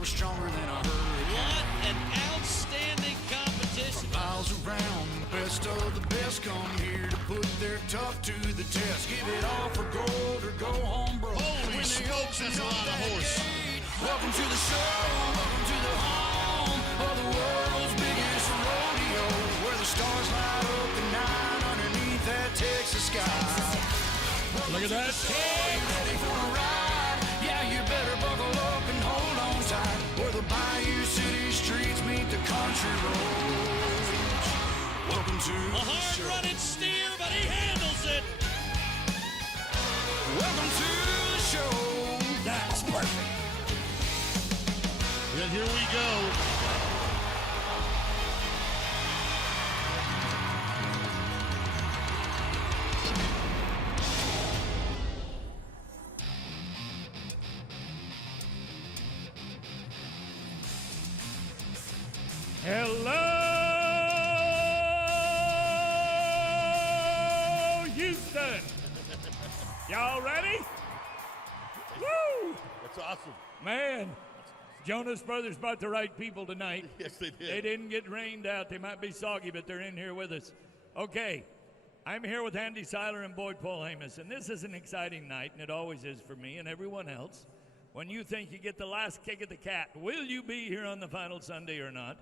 we're stronger than a hurricane. What an outstanding competition. Miles around, the best of the best come here to put their tough to the test. Give it all for gold or go home broke. Holy smokes, that's a lot of horse. Welcome to the show, welcome to the home of the world's biggest rodeo, where the stars light up the night underneath that Texas sky. Look at that. Ready for a ride? Yeah, you better buckle up and hold on tight, where the Bayou City streets meet the country roads. Welcome to A the show. hard-running steer, but he handles it. Welcome to the show. That's perfect. And here we go. Hello, Houston. Y'all ready? Woo! That's awesome. Man, Jonas Brothers brought the right people tonight. Yes, they did. They didn't get rained out. They might be soggy, but they're in here with us. Okay, I'm here with Andy Seiler and Boyd Polhamus, and this is an exciting night, and it always is for me and everyone else. When you think you get the last kick of the cat, will you be here on the final Sunday or not?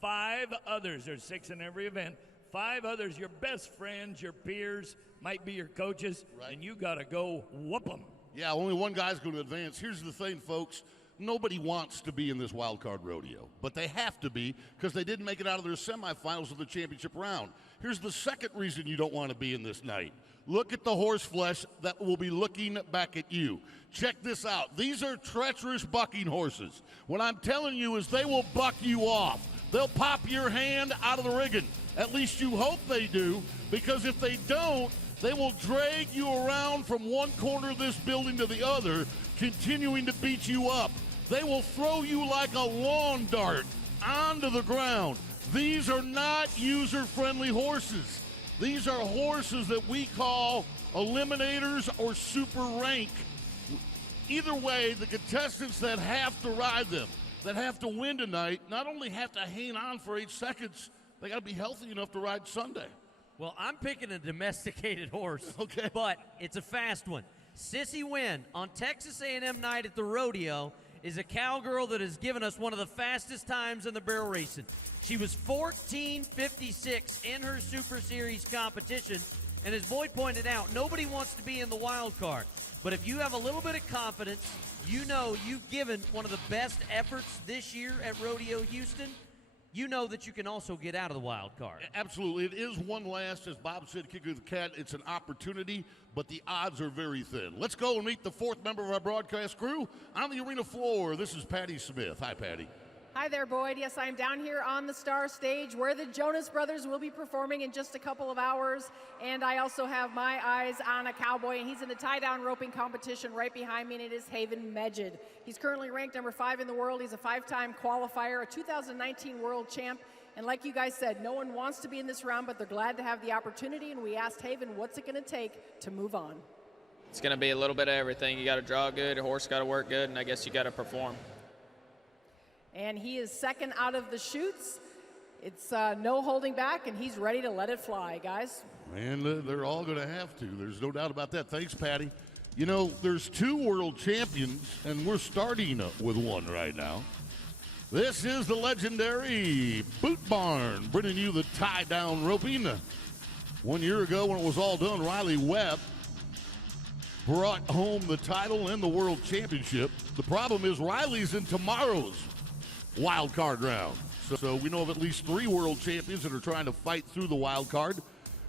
5 others, there's 6 in every event. 5 others, your best friends, your peers, might be your coaches, Right. and you got to go whoop them. Yeah, only one guy's going to advance. Here's the thing, folks. Nobody wants to be in this wild card rodeo, but they have to be because they didn't make it out of their semifinals of the championship round. Here's the second reason you don't want to be in this night. Look at the horse flesh that will be looking back at you. Check this out. These are treacherous bucking horses. What I'm telling you is they will buck you off. They'll pop your hand out of the rigging. At least you hope they do, because if they don't, they will drag you around from one corner of this building to the other, continuing to beat you up. They will throw you like a lawn dart onto the ground. These are not user-friendly horses. These are horses that we call eliminators or super rank. Either way, the contestants that have to ride them, that have to win tonight, not only have to hang on for 8 seconds, they got to be healthy enough to ride Sunday. Well, I'm picking a domesticated horse, Okay. but it's a fast one. Sissy Wynn on Texas A&M night at the rodeo is a cowgirl that has given us one of the fastest times in the barrel racing. She was 14:56 in her Super Series competition, and as Boyd pointed out, nobody wants to be in the wild card. But if you have a little bit of confidence, you know you've given one of the best efforts this year at Rodeo Houston, you know that you can also get out of the wild card. Absolutely. It is one last, as Bob said, kick of the cat. It's an opportunity, but the odds are very thin. Let's go and meet the 4th member of our broadcast crew on the arena floor. This is Patty Smith. Hi, Patty. Hi there, Boyd. Yes, I'm down here on the Star Stage where the Jonas Brothers will be performing in just a couple of hours. And I also have my eyes on a cowboy, and he's in the tie-down roping competition right behind me, and it is Haven Medjid. He's currently ranked number 5 in the world. He's a 5-time qualifier, a 2019 world champ. And like you guys said, no one wants to be in this round, but they're glad to have the opportunity. And we asked Haven, what's it going to take to move on? It's going to be a little bit of everything. You got to draw good, a horse got to work good, and I guess you got to perform. And he is second out of the chutes. It's no holding back, and he's ready to let it fly, guys. And they're all going to have to. There's no doubt about that. Thanks, Patty. You know, there's 2 world champions, and we're starting with one right now. This is the legendary Boot Barn, bringing you the tie-down roping. 1 year ago, when it was all done, Riley Webb brought home the title and the world championship. The problem is Riley's in tomorrow's wild card round. So we know of at least 3 world champions that are trying to fight through the wild card.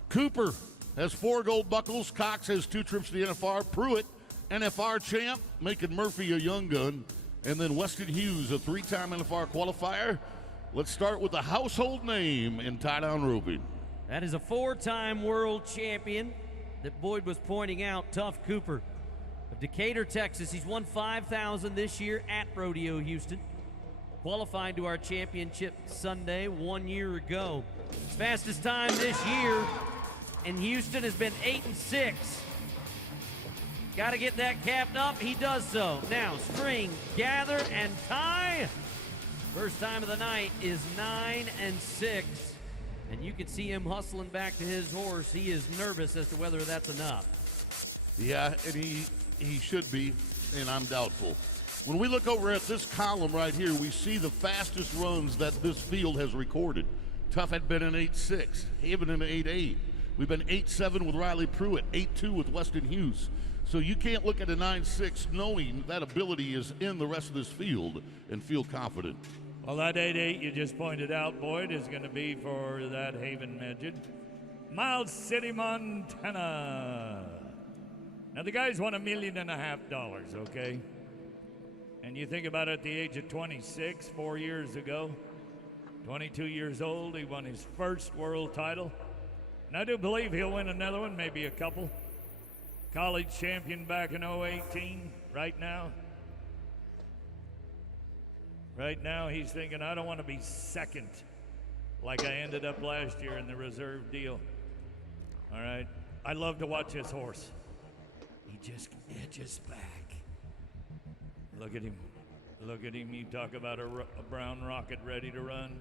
Cooper has 4 gold buckles. Cox has 2 trips to the NFR. Pruitt, NFR champ, making Murphy a young gun. And then Weston Hughes, a 3-time NFR qualifier. Let's start with the household name in tie-down roping. That is a 4-time world champion that Boyd was pointing out, Tough Cooper of Decatur, Texas. He's won 5,000 this year at Rodeo Houston. Qualified to our championship Sunday 1 year ago. His fastest time this year in Houston has been 8-6. Got to get that capped up. He does so. Now, string, gather, and tie. First time of the night is 9 and 6. And you can see him hustling back to his horse. He is nervous as to whether that's enough. Yeah, and he should be, and I'm doubtful. When we look over at this column right here, we see the fastest runs that this field has recorded. Tough had been an 8.6, Haven an 8.8. We've been 8.7 with Riley Pruitt, 8.2 with Weston Hughes. So you can't look at a 9.6 knowing that ability is in the rest of this field and feel confident. Well, that 8.8 you just pointed out, Boyd, is going to be for that Haven midget, Miles City, Montana. Now, the guy's won $1.5 million, okay? And you think about it, at the age of 26, 4 years ago, 22 years old, he won his first world title. And I do believe he'll win another one, maybe a couple. College champion back in 2018, right now. Right now, he's thinking, I don't want to be second like I ended up last year in the reserve deal. All right? I love to watch this horse. He just edges back. Look at him. Look at him. You talk about a brown rocket ready to run.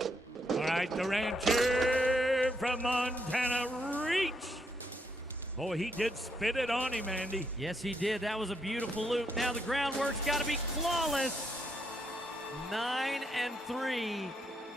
All right, the rancher from Montana, Reach. Boy, he did spit it on him, Andy. Yes, he did. That was a beautiful loop. Now the groundwork's got to be flawless. 9 and 3.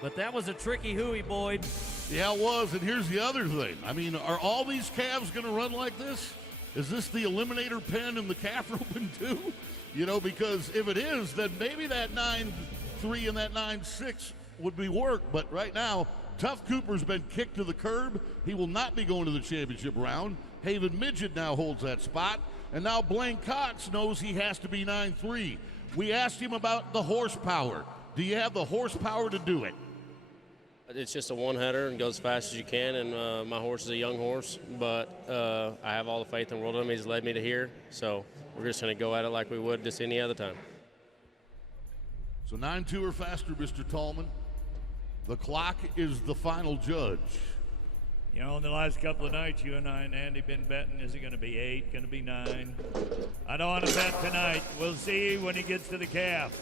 But that was a tricky hooey, Boyd. Yeah, it was, and here's the other thing. I mean, are all these calves going to run like this? Is this the eliminator pen in the calf roping too? You know, because if it is, then maybe that 9.3 and that 9.6 would be work. But right now, Tough Cooper's been kicked to the curb. He will not be going to the championship round. Haven Midget now holds that spot. And now Blaine Cox knows he has to be 9.3. We asked him about the horsepower. Do you have the horsepower to do it? It's just a one-header and goes as fast as you can, and my horse is a young horse, but I have all the faith in the world in him. He's led me to here, so we're just going to go at it like we would just any other time. So 9.2 or faster, Mr. Tallman. The clock is the final judge. You know, in the last couple of nights, you and I and Andy been betting, is it going to be 8, going to be 9? I don't want to bet tonight. We'll see when he gets to the calf.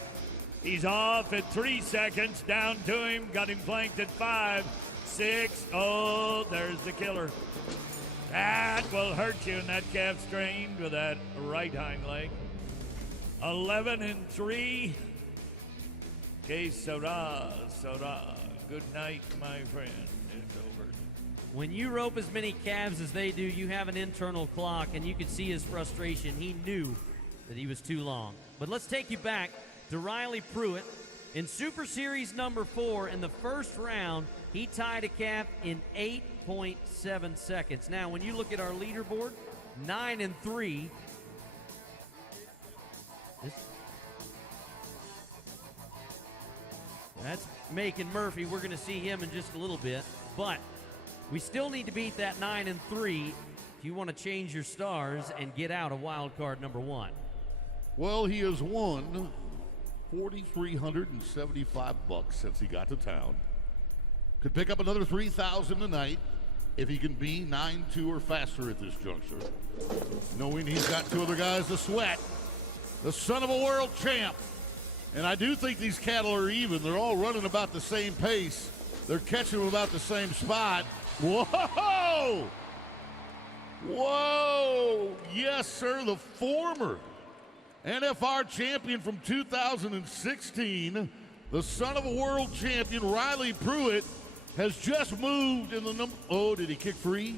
He's off at 3 seconds, down to him, got him flanked at 5, 6. Oh, there's the killer. That will hurt you, and that calf strained with that right hind leg. 11 and 3. Que sera, sera. Good night, my friend. It's over. When you rope as many calves as they do, you have an internal clock, and you can see his frustration. He knew that he was too long. But let's take you back to Riley Pruitt. In Super Series number 4, in the first round, he tied a calf in 8.7 seconds. Now, when you look at our leaderboard, 9 and 3. That's Macon Murphy. We're going to see him in just a little bit. But we still need to beat that 9 and 3 if you want to change your stars and get out of wild card number 1. Well, he has won $4,375 since he got to town. Could pick up another $3,000 tonight if he can be 9.2 or faster at this juncture. Knowing he's got 2 other guys to sweat. The son of a world champ. And I do think these cattle are even. They're all running about the same pace. They're catching them about the same spot. Whoa! Whoa! Yes, sir, the former NFR champion from 2016, the son of a world champion, Riley Pruitt, has just moved in the number. Oh, did he kick free?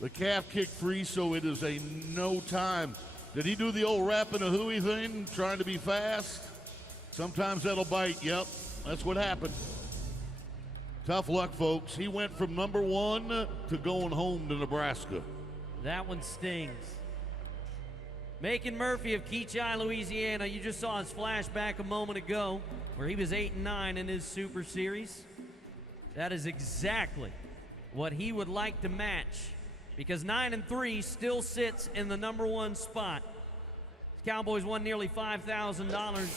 The calf kicked free, so it is a no time. Did he do the old rapping a hooey thing, trying to be fast? Sometimes that'll bite. Yep, that's what happened. Tough luck, folks. He went from number 1 to going home to Nebraska. That one stings. Macon Murphy of Keachai, Louisiana. You just saw his flashback a moment ago where he was 8 and 9 in his Super Series. That is exactly what he would like to match, because 9 and 3 still sits in the number 1 spot. Cowboys won nearly $5,000.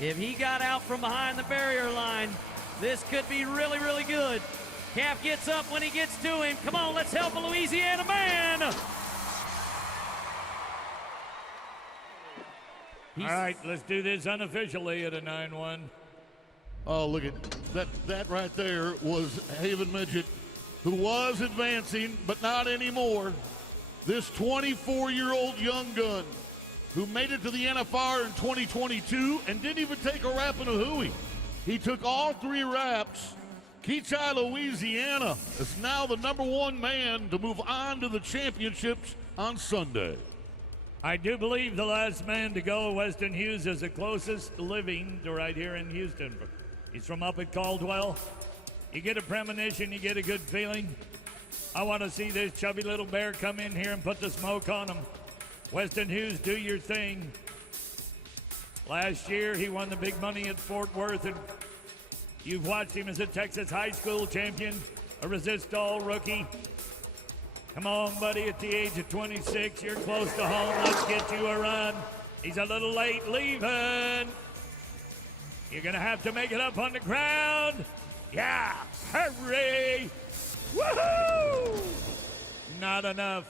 If he got out from behind the barrier line, this could be really, really good. Calf gets up when he gets to him. Come on, let's help a Louisiana man. All right, let's do this unofficially at a 9-1. Oh, look at that. That right there was Haven Midget, who was advancing, but not anymore. This 24-year-old young gun who made it to the NFR in 2022 and didn't even take a wrap in a hui. He took all 3 wraps. Keachai, Louisiana is now the #1 man to move on to the championships on Sunday. I do believe the last man to go, Weston Hughes, is the closest living to right here in Houston. He's from up at Caldwell. You get a premonition, you get a good feeling. I want to see this chubby little bear come in here and put the smoke on him. Weston Hughes, do your thing. Last year, he won the big money at Fort Worth, and you've watched him as a Texas high school champion, a resist-all rookie. Come on, buddy, at the age of 26, you're close to home. Let's get you a run. He's a little late leaving. You're going to have to make it up on the ground. Yeah, hurry. Woohoo! Not enough.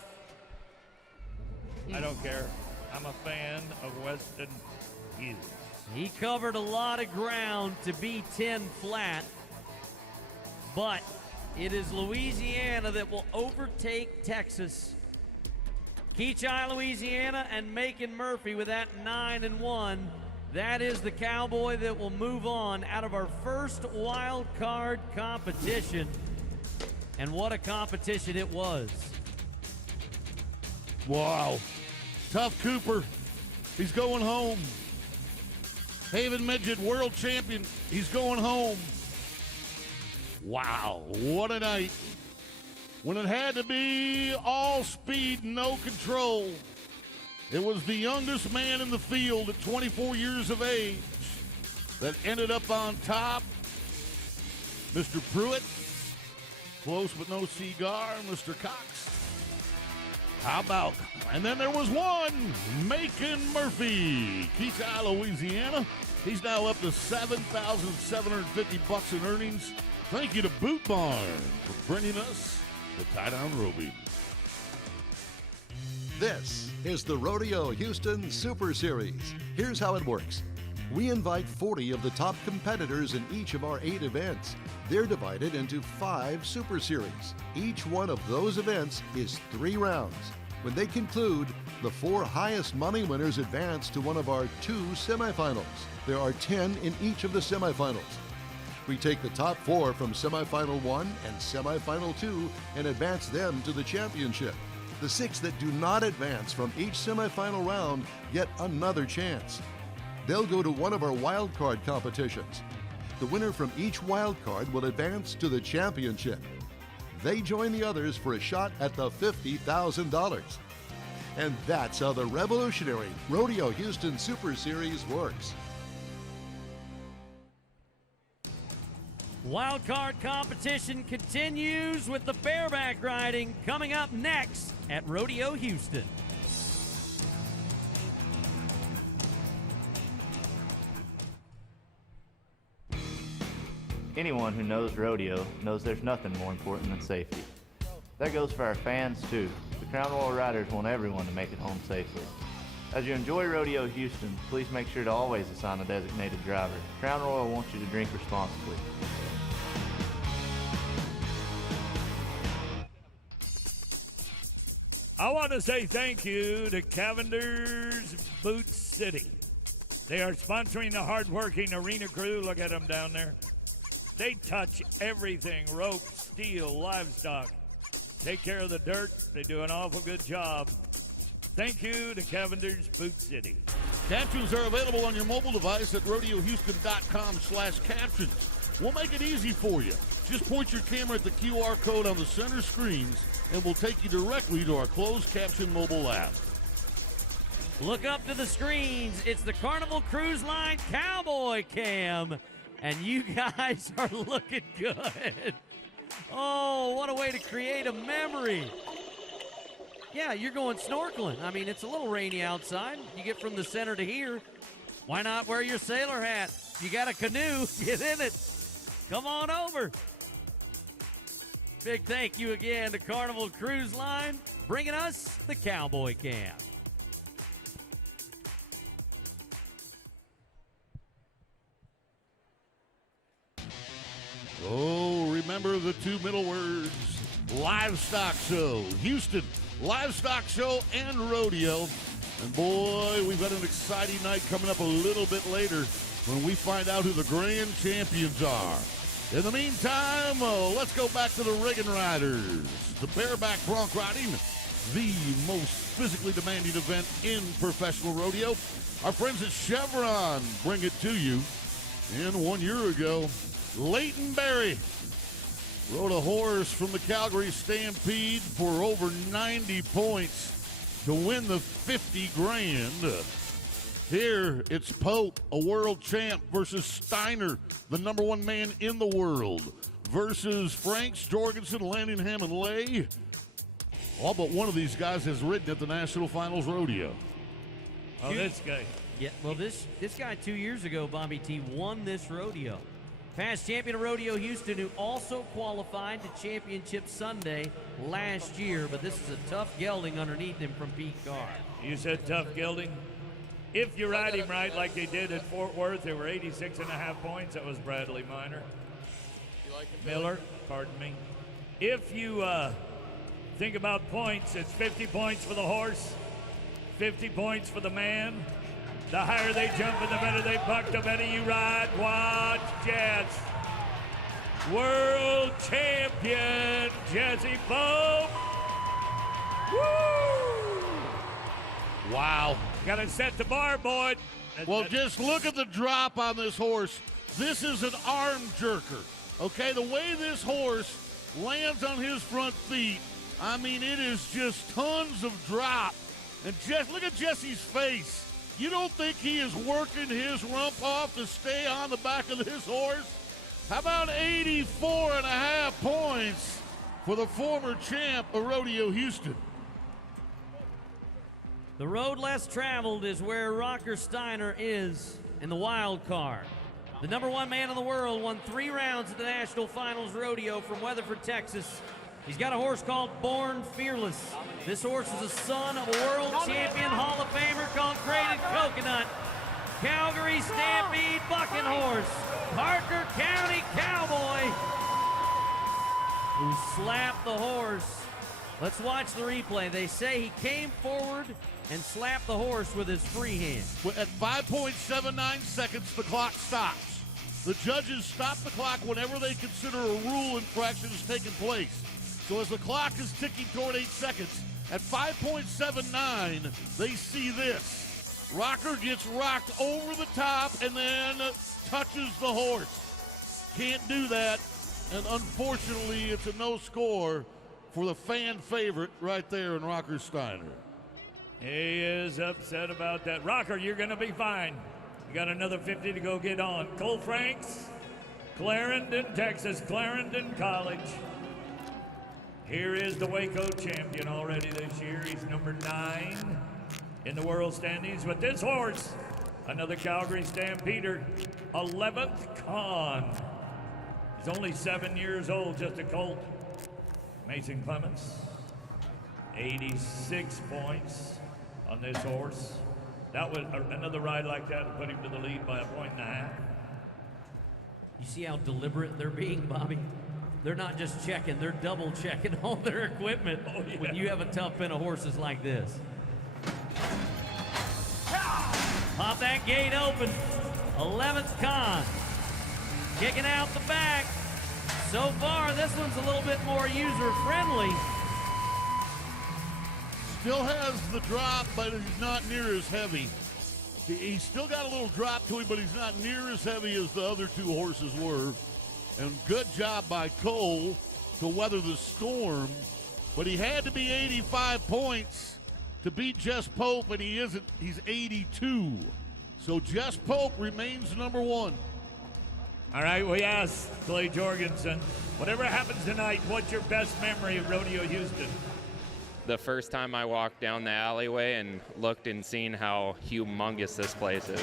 I don't care. I'm a fan of Weston Hughes. He covered a lot of ground to be 10 flat, but it is Louisiana that will overtake Texas. Keachai, Louisiana, and Macon Murphy with that 9-1. That is the Cowboy that will move on out of our first wild card competition. And what a competition it was. Wow. Tough Cooper, he's going home. Haven Midget world champion, he's going home. Wow, what a night. When it had to be all speed, no control, it was the youngest man in the field at 24 years of age that ended up on top. Mr. Pruitt, close but no cigar, Mr. Cox. How about, and then there was one, Macon Murphy, Keachai, Louisiana. He's now up to $7,750 in earnings. Thank you to Boot Barn for bringing us the tie-down roping. This is the Rodeo Houston Super Series. Here's how it works. We invite 40 of the top competitors in each of our 8 events. They're divided into 5 Super Series. Each one of those events is 3 rounds. When they conclude, the 4 highest money winners advance to one of our 2 semifinals. There are 10 in each of the semifinals. We take the top 4 from semifinal 1 and semifinal 2 and advance them to the championship. The 6 that do not advance from each semifinal round get another chance. They'll go to one of our wild card competitions. The winner from each wild card will advance to the championship. They join the others for a shot at the $50,000. And that's how the revolutionary Rodeo Houston Super Series works. Wild card competition continues with the bareback riding coming up next at Rodeo Houston. Anyone who knows rodeo knows there's nothing more important than safety. That goes for our fans too. The Crown Royal Riders want everyone to make it home safely. As you enjoy Rodeo Houston, please make sure to always assign a designated driver. Crown Royal wants you to drink responsibly. I want to say thank you to Cavender's Boot City. They are sponsoring the hard-working arena crew. Look at them down there. They touch everything, rope, steel, livestock. Take care of the dirt. They do an awful good job. Thank you to Cavender's Boot City. Captions are available on your mobile device at rodeohouston.com/captions. We'll make it easy for you. Just point your camera at the QR code on the center screens, and we'll take you directly to our closed caption mobile app. Look up to the screens. It's the Carnival Cruise Line Cowboy Cam. And you guys are looking good. Oh, what a way to create a memory. Yeah, you're going snorkeling. I mean, it's a little rainy outside. You get from the center to here. Why not wear your sailor hat? You got a canoe, get in it. Come on over. Big thank you again to Carnival Cruise Line, bringing us the Cowboy Camp. Oh, remember the two middle words, Livestock Show. Houston, Livestock Show and Rodeo. And boy, we've got an exciting night coming up a little bit later when we find out who the grand champions are. In the meantime, let's go back to the Riggin Riders. The bareback bronc riding, the most physically demanding event in professional rodeo. Our friends at Chevron bring it to you. And 1 year ago, Leighton Berry rode a horse from the Calgary Stampede for over 90 points to win the 50 grand. Here, it's Pope, a world champ, versus Steiner, the number one man in the world, versus Franks, Jorgensen, Landingham, and Lay. All but one of these guys has ridden at the National Finals Rodeo. Oh, this guy. Yeah, well, this guy 2 years ago, Bobby T, won this rodeo. Past champion of Rodeo Houston, who also qualified to Championship Sunday last year, but this is a tough gelding underneath him from Pete Carr. You said tough gelding? If you ride him right like they did at Fort Worth, they were 86.5 points. That was Bradley Minor. Miller, pardon me. If you think about points, it's 50 points for the horse, 50 points for the man. The higher they jump and the better they buck, the better you ride. Watch Jets. World champion Jesse Pope. Woo! Wow. Got to set the bar, boy. Well, just look at the drop on this horse. This is an arm jerker, okay? The way this horse lands on his front feet, I mean, it is just tons of drop. And look at Jesse's face. You don't think he is working his rump off to stay on the back of this horse? How about 84.5 points for the former champ of Rodeo Houston? The road less traveled is where Rocker Steiner is in the wild card. The number one man in the world won 3 rounds at the National Finals Rodeo from Weatherford, Texas. He's got a horse called Born Fearless. This horse is the son of a world champion Hall of Famer called Creighton Coconut. Calgary Stampede bucking horse, Parker County Cowboy, who slapped the horse. Let's watch the replay. They say he came forward and slapped the horse with his free hand. At 5.79 seconds, the clock stops. The judges stop the clock whenever they consider a rule infraction has taken place. So as the clock is ticking toward 8 seconds, at 5.79, they see this. Rocker gets rocked over the top and then touches the horse. Can't do that, and unfortunately, it's a no score for the fan favorite right there in Rocker Steiner. He is upset about that. Rocker, you're going to be fine. You got another 50 to go get on. Cole Franks, Clarendon, Texas, Clarendon College. Here is the Waco champion already this year. He's number 9 in the world standings. But this horse, another Calgary Stampeder, 11th Con. He's only 7 years old, just a colt. Mason Clements, 86 points on this horse. That was another ride like that to put him to the lead by 1.5 points. You see how deliberate they're being, Bobby? They're not just checking, they're double checking all their equipment when you have a tough pen of horses like this. Pop that gate open. 11th Con. Kicking out the back. So far, this one's a little bit more user-friendly. Still has the drop, but he's not near as heavy. He's still got a little drop to him, but he's not near as heavy as the other two horses were. And good job by Cole to weather the storm. But he had to be 85 points to beat Jess Pope, and he isn't. He's 82. So Jess Pope remains number 1. All right, we asked Clay Jorgensen, whatever happens tonight, what's your best memory of Rodeo Houston? The first time I walked down the alleyway and looked and seen how humongous this place is.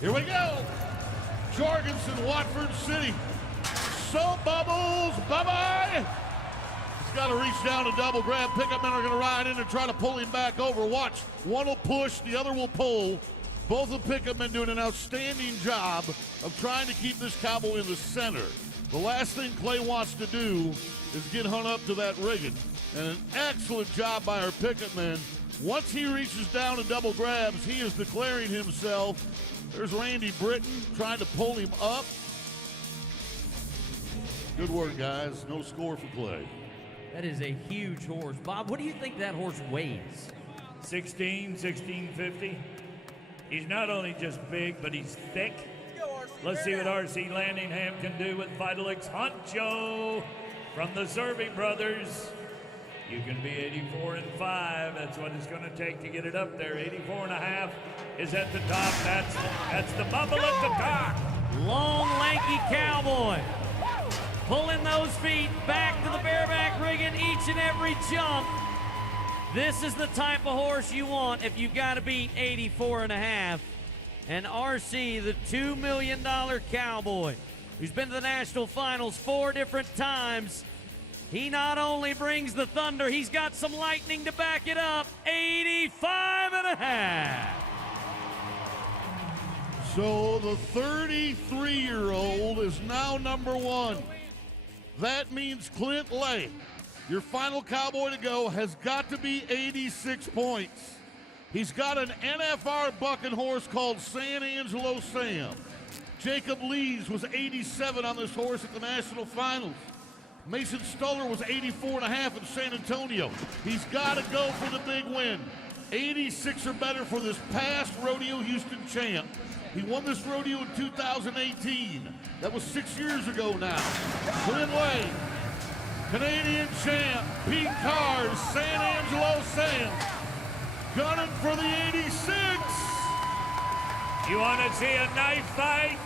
Here we go. Jorgensen, Watford City. So Bubbles, bye-bye. He's got to reach down and double grab. Pickup men are going to ride in and try to pull him back over. Watch, one will push, the other will pull. Both the pickup men doing an outstanding job of trying to keep this cowboy in the center. The last thing Clay wants to do is get hung up to that rigging. And an excellent job by our pickup man. Once he reaches down and double grabs, he is declaring himself. There's Randy Britton trying to pull him up. Good work, guys. No score for Clay. That is a huge horse. Bob, what do you think that horse weighs? 1650. He's not only just big, but he's thick. Let's see what R.C. Landingham can do with Vitalix Honcho from the Zerbe brothers. You can be 84-5. That's what it's going to take to get it up there. 84.5 is at the top. That's the bubble at the top. Long, lanky cowboy. Pulling those feet back to the bareback rigging each and every jump. This is the type of horse you want if you've got to beat 84.5. And RC, the $2 million cowboy, who's been to the national finals 4 different times, he not only brings the thunder, he's got some lightning to back it up. 85.5. So the 33-year-old is now number 1. That means Clint Lay, your final cowboy to go, has got to be 86 points. He's got an NFR bucking horse called San Angelo Sam. Jacob Lees was 87 on this horse at the national finals. Mason Stoller was 84.5 in San Antonio. He's got to go for the big win. 86 or better for this past Rodeo Houston champ. He won this rodeo in 2018. That was 6 years ago now. Clint Lay, Canadian champ, Pete Cars, San Angelo Sam, gunning for the 86. You want to see a knife fight?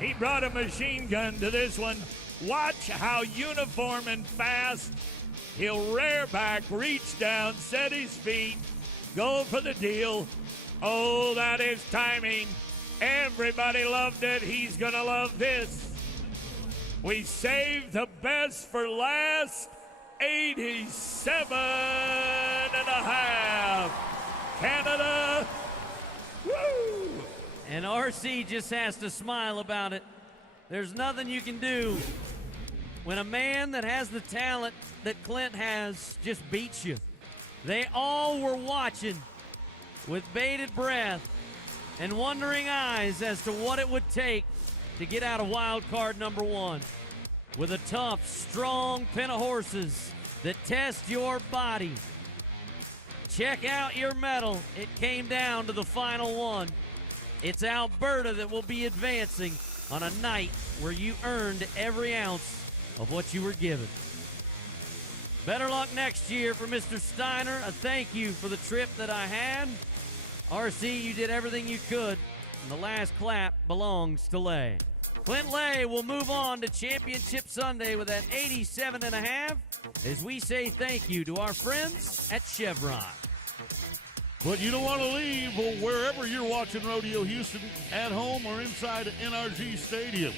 He brought a machine gun to this one. Watch how uniform and fast he'll rear back, reach down, set his feet, go for the deal. Oh, that is timing. Everybody loved it. He's going to love this. We saved the best for last. 87.5. Canada. Woo! And RC just has to smile about it. There's nothing you can do when a man that has the talent that Clint has just beats you. They all were watching with bated breath and wondering eyes as to what it would take to get out of wild card number 1. With a tough, strong pen of horses that test your body. Check out your medal. It came down to the final one. It's Alberta that will be advancing on a night where you earned every ounce of what you were given. Better luck next year for Mr. Steiner. A thank you for the trip that I had. RC, you did everything you could, and the last clap belongs to Lay. Clint Lay will move on to Championship Sunday with that 87.5 as we say thank you to our friends at Chevron. But you don't want to leave wherever you're watching Rodeo Houston, at home or inside NRG Stadium,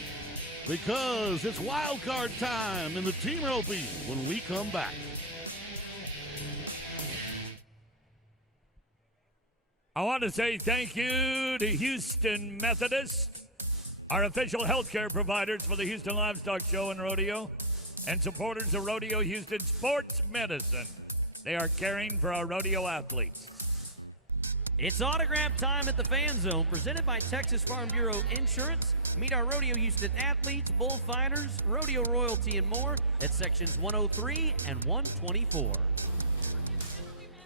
because it's wild card time in the team roping when we come back. I want to say thank you to Houston Methodist, our official healthcare providers for the Houston Livestock Show and Rodeo, and supporters of Rodeo Houston Sports Medicine. They are caring for our rodeo athletes. It's autograph time at the Fan Zone, presented by Texas Farm Bureau Insurance. Meet our Rodeo Houston athletes, bullfighters, rodeo royalty, and more at sections 103 and 124.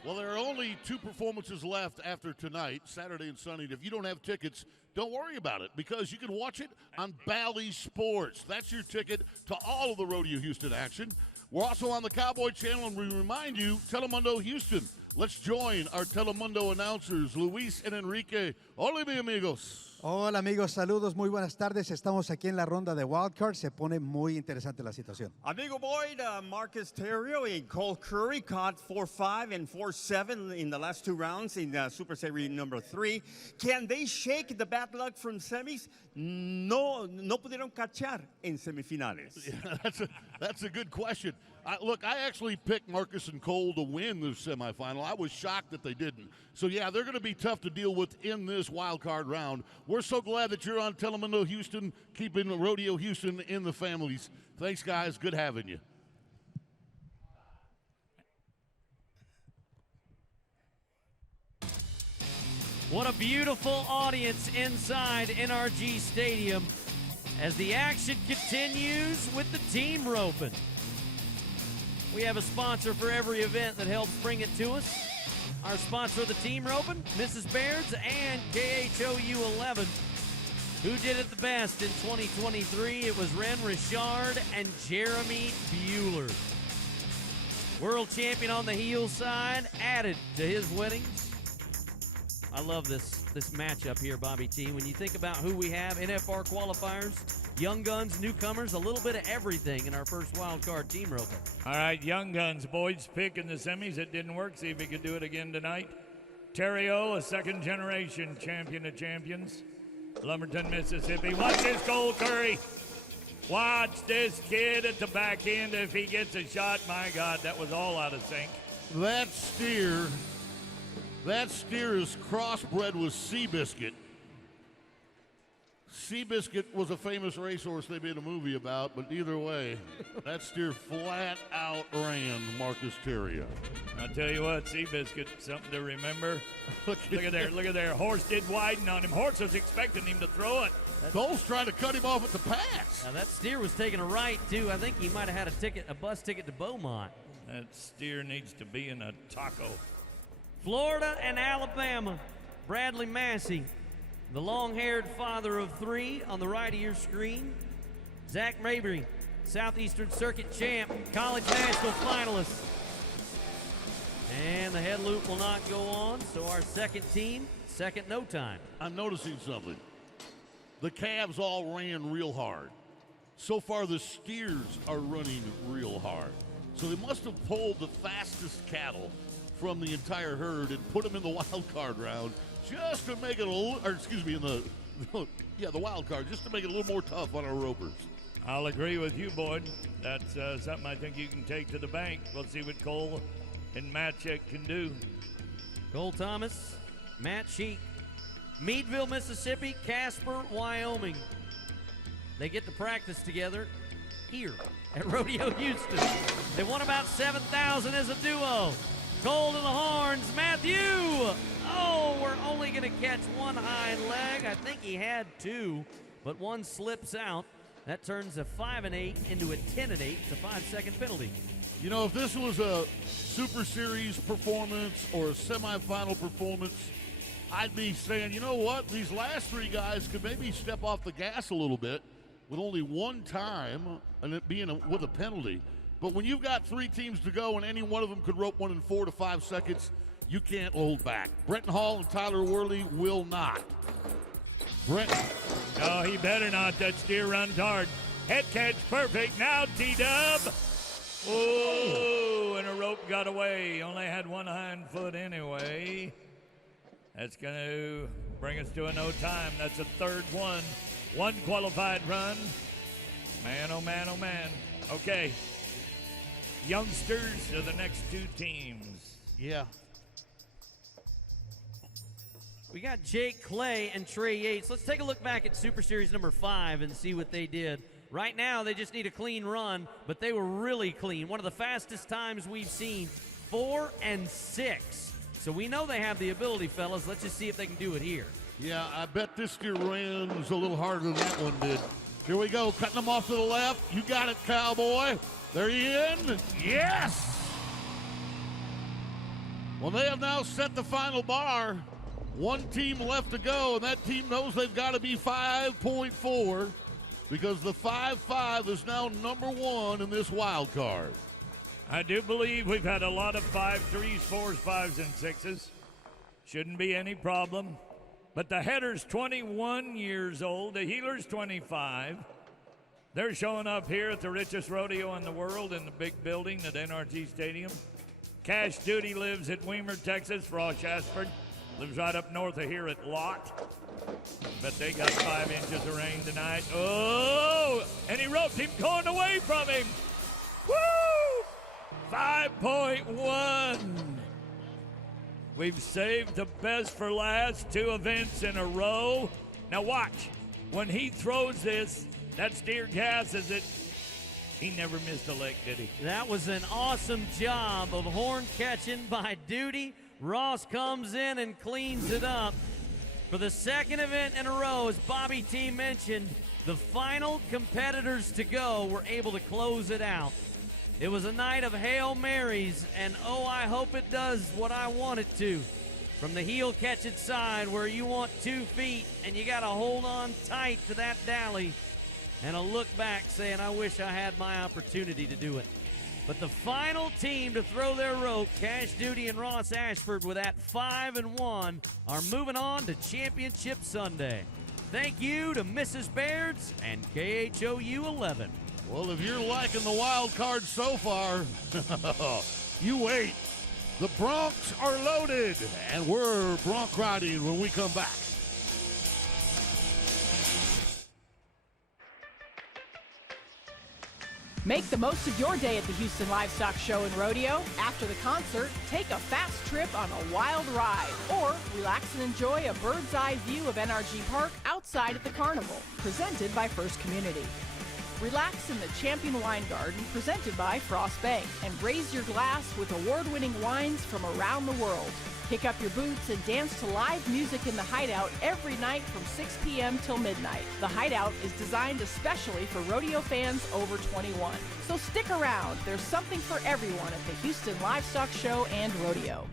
Well, there are only 2 performances left after tonight, Saturday and Sunday. And if you don't have tickets, don't worry about it, because you can watch it on Bally Sports. That's your ticket to all of the Rodeo Houston action. We're also on the Cowboy Channel, and we remind you, Telemundo Houston. Let's join our Telemundo announcers, Luis and Enrique. Hola, mi amigos. Hola amigos, saludos, muy buenas tardes. Estamos aquí en la ronda de Wildcard. Se pone muy interesante la situación. Amigo Boyd, Marcus Terrio and Cole Curry caught 4-5 and 4-7 in the last 2 rounds in Super Series number 3. Can they shake the bad luck from semis? No pudieron cachar en semifinales. Yeah, that's a good question. Look, I actually picked Marcus and Cole to win the semifinal. I was shocked that they didn't. So, yeah, they're going to be tough to deal with in this wild card round. We're so glad that you're on Telemundo Houston, keeping Rodeo Houston in the families. Thanks, guys. Good having you. What a beautiful audience inside NRG Stadium as the action continues with the team roping. We have a sponsor for every event that helps bring it to us. Our sponsor of the team roping, Mrs. Baird's and KHOU 11. Who did it the best in 2023? It was Ren Richard and Jeremy Bueller. World champion on the heel side, added to his winnings. I love this matchup here, Bobby T. When you think about who we have, NFR qualifiers, young guns, newcomers, a little bit of everything in our first wild card team roping. All right, young guns. Boyd's pick in the semis. It didn't work. See if he could do it again tonight. Terrio, a second-generation champion of champions. Lumberton, Mississippi. Watch this, Cole Curry. Watch this kid at the back end. If he gets a shot, my God, that was all out of sync. That steer is crossbred with Seabiscuit. Seabiscuit was a famous racehorse they made a movie about, but either way, that steer flat out ran Marcus Terrio. I'll tell you what, Seabiscuit, something to remember. Look at there. Horse did widen on him. Horse was expecting him to throw it. Cole's trying to cut him off at the pass. Now that steer was taking a right too. I think he might have had a bus ticket to Beaumont. That steer needs to be in a taco. Florida and Alabama. Bradley Massey, the long-haired father of 3 on the right of your screen. Zach Mabry, Southeastern Circuit champ, College National finalist. And the head loop will not go on, so our second team, second no time. I'm noticing something. The calves all ran real hard. So far, the steers are running real hard. So they must have pulled the fastest cattle from the entire herd and put them in the wild card round just to make it the wild card, just to make it a little more tough on our ropers. I'll agree with you, Boyd. That's something I think you can take to the bank. We'll see what Cole and Matt Chick can do. Cole Thomas, Matt Sheik, Meadville, Mississippi, Casper, Wyoming. They get to practice together here at Rodeo Houston. They won about 7,000 as a duo. Cole to the horns, Matthew. Oh, we're only going to catch one hind leg. I think he had 2, but one slips out. That turns a 5-8 into a 10-8. It's a 5-second penalty. You know, if this was a Super Series performance or a semifinal performance, I'd be saying, you know what, these last 3 guys could maybe step off the gas a little bit with only one time and it being with a penalty. But when you've got 3 teams to go and any one of them could rope one in 4 to 5 seconds, you can't hold back. Brenton Hall and Tyler Worley will not. Brenton. Oh, he better not. That steer runs hard. Head catch perfect. Now T-Dub. Oh, and a rope got away. He only had one hind foot anyway. That's going to bring us to a no time. That's a third one. One qualified run. Man, oh man, oh man. Okay. Youngsters are the next 2 teams. Yeah. We got Jake Clay and Trey Yates. Let's take a look back at Super Series number 5 and see what they did. Right now, they just need a clean run, but they were really clean. One of the fastest times we've seen, 4 and 6. So we know they have the ability, fellas. Let's just see if they can do it here. Yeah, I bet this steer ran a little harder than that one did. Here we go, cutting them off to the left. You got it, Cowboy. They're in. Yes! Well, they have now set the final bar. One team left to go, and that team knows they've got to be 5.4 because the 5-5 is now number 1 in this wild card. I do believe we've had a lot of 5 3s, 4s, 5s, and 6s. Shouldn't be any problem. But the header's 21 years old. The heeler's 25. They're showing up here at the richest rodeo in the world in the big building at NRG Stadium. Cash Duty lives at Weimar, Texas. Ross Ashford lives right up north of here at Lott. But they got 5 inches of rain tonight. Oh, and he roped him going away from him. Woo! 5.1. We've saved the best for last, 2 events in a row. Now watch, when he throws this, that steer gasses it. He never missed a leg, did he? That was an awesome job of horn catching by Duty. Ross comes in and cleans it up. For the second event in a row, as Bobby T mentioned, the final competitors to go were able to close it out. It was a night of Hail Marys, and oh, I hope it does what I want it to. From the heel catch it side, where you want 2 feet, and you got to hold on tight to that dally, and a look back saying, I wish I had my opportunity to do it. But the final team to throw their rope, Cash Duty and Ross Ashford, with that 5-1, are moving on to Championship Sunday. Thank you to Mrs. Baird's and KHOU 11. Well, if you're liking the wild card so far, you wait. The Broncs are loaded, and we're bronc riding when we come back. Make the most of your day at the Houston Livestock Show and Rodeo. After the concert, take a fast trip on a wild ride, or relax and enjoy a bird's eye view of NRG Park outside at the carnival, presented by First Community. Relax in the Champion Wine Garden, presented by Frost Bank, and raise your glass with award-winning wines from around the world. Pick up your boots and dance to live music in the Hideout every night from 6 p.m. till midnight. The Hideout is designed especially for rodeo fans over 21. So stick around. There's something for everyone at the Houston Livestock Show and Rodeo.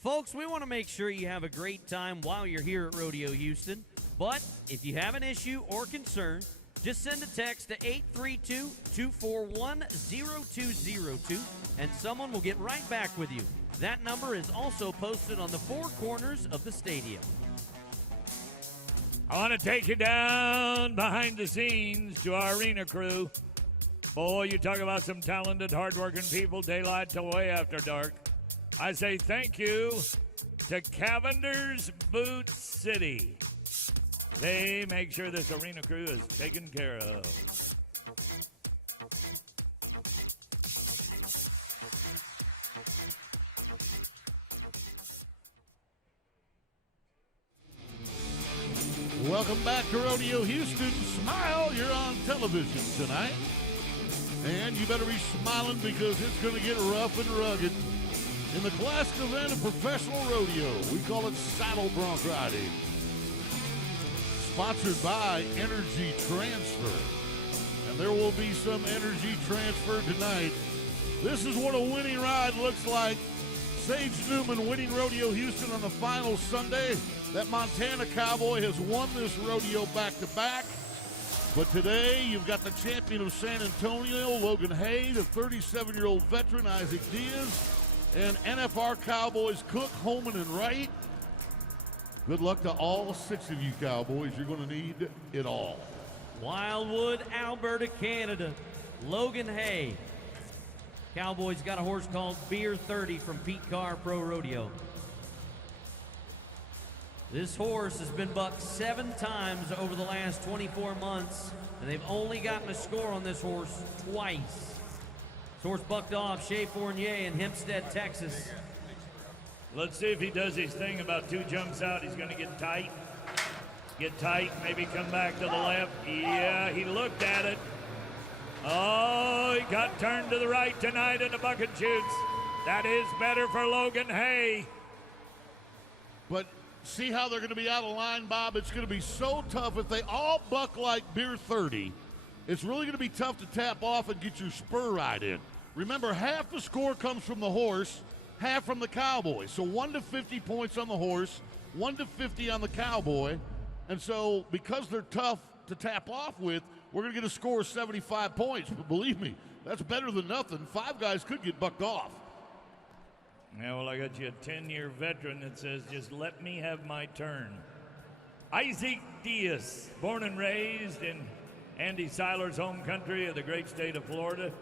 Folks, we want to make sure you have a great time while you're here at Rodeo Houston. But if you have an issue or concern, just send a text to 832-241-0202, and someone will get right back with you. That number is also posted on the 4 corners of the stadium. I want to take you down behind the scenes to our arena crew. Boy, you talk about some talented, hardworking people, daylight till way after dark. I say thank you to Cavender's Boot City. They make sure this arena crew is taken care of. Welcome back to Rodeo Houston. Smile, you're on television tonight. And you better be smiling because it's going to get rough and rugged. In the classic event of professional rodeo, we call it saddle bronc riding. Sponsored by Energy Transfer. And there will be some energy transfer tonight. This is what a winning ride looks like. Sage Newman winning Rodeo Houston on the final Sunday. That Montana cowboy has won this rodeo back-to-back. But today, you've got the champion of San Antonio, Logan Hay, the 37-year-old veteran, Isaac Diaz, and NFR Cowboys Cook, Holman, and Wright. Good luck to all 6 of you cowboys. You're going to need it all. Wildwood, Alberta, Canada. Logan Hay. Cowboys got a horse called Beer 30 from Pete Carr Pro Rodeo. This horse has been bucked 7 times over the last 24 months, and they've only gotten a score on this horse twice. This horse bucked off Chez Fournier in Hempstead, Texas. Let's see if he does his thing about 2 jumps out. He's going to get tight. Get tight, maybe come back to the left. Yeah, he looked at it. Oh, he got turned to the right tonight in the bucket chutes. That is better for Logan Hay. But see how they're going to be out of line, Bob? It's going to be so tough if they all buck like Beer 30. It's really going to be tough to tap off and get your spur ride in. Remember, half the score comes from the horse, half from the cowboy. So 1 to 50 points on the horse, 1 to 50 on the cowboy. And so because they're tough to tap off with, we're going to get a score of 75 points. But believe me, that's better than nothing. 5 guys could get bucked off. Yeah, well, I got you a 10-year veteran that says, just let me have my turn. Isaac Diaz, born and raised in Andy Seiler's home country of the great state of Florida,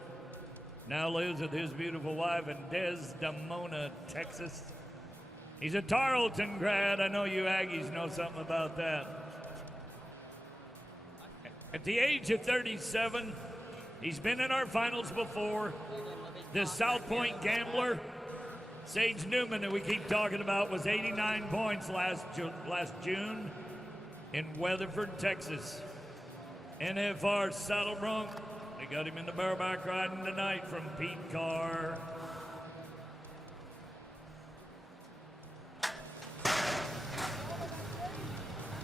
now lives with his beautiful wife in Desdemona, Texas. He's a Tarleton grad. I know you Aggies know something about that. At the age of 37, he's been in our finals before. The South Point Gambler, Sage Newman, that we keep talking about, was 89 points last June in Weatherford, Texas. NFR Saddle Bronc, they got him in the bareback riding tonight from Pete Carr.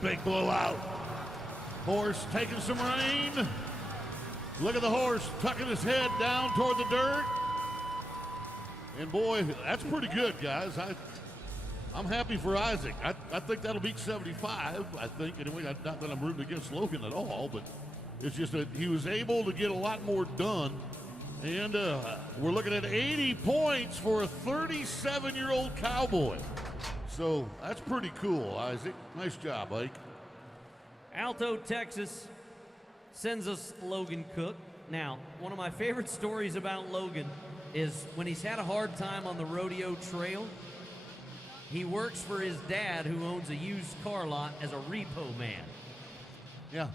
Big blowout. Horse taking some rain. Look at the horse tucking his head down toward the dirt. And boy, that's pretty good, guys. I'm happy for Isaac. I think that'll beat 75, I think. Anyway, not that I'm rooting against Logan at all, but it's just that he was able to get a lot more done. And we're looking at 80 points for a 37-year-old cowboy. So that's pretty cool, Isaac. Nice job, Ike. Alto, Texas sends us Logan Cook. Now, one of my favorite stories about Logan is when he's had a hard time on the rodeo trail, he works for his dad, who owns a used car lot, as a repo man. Yeah,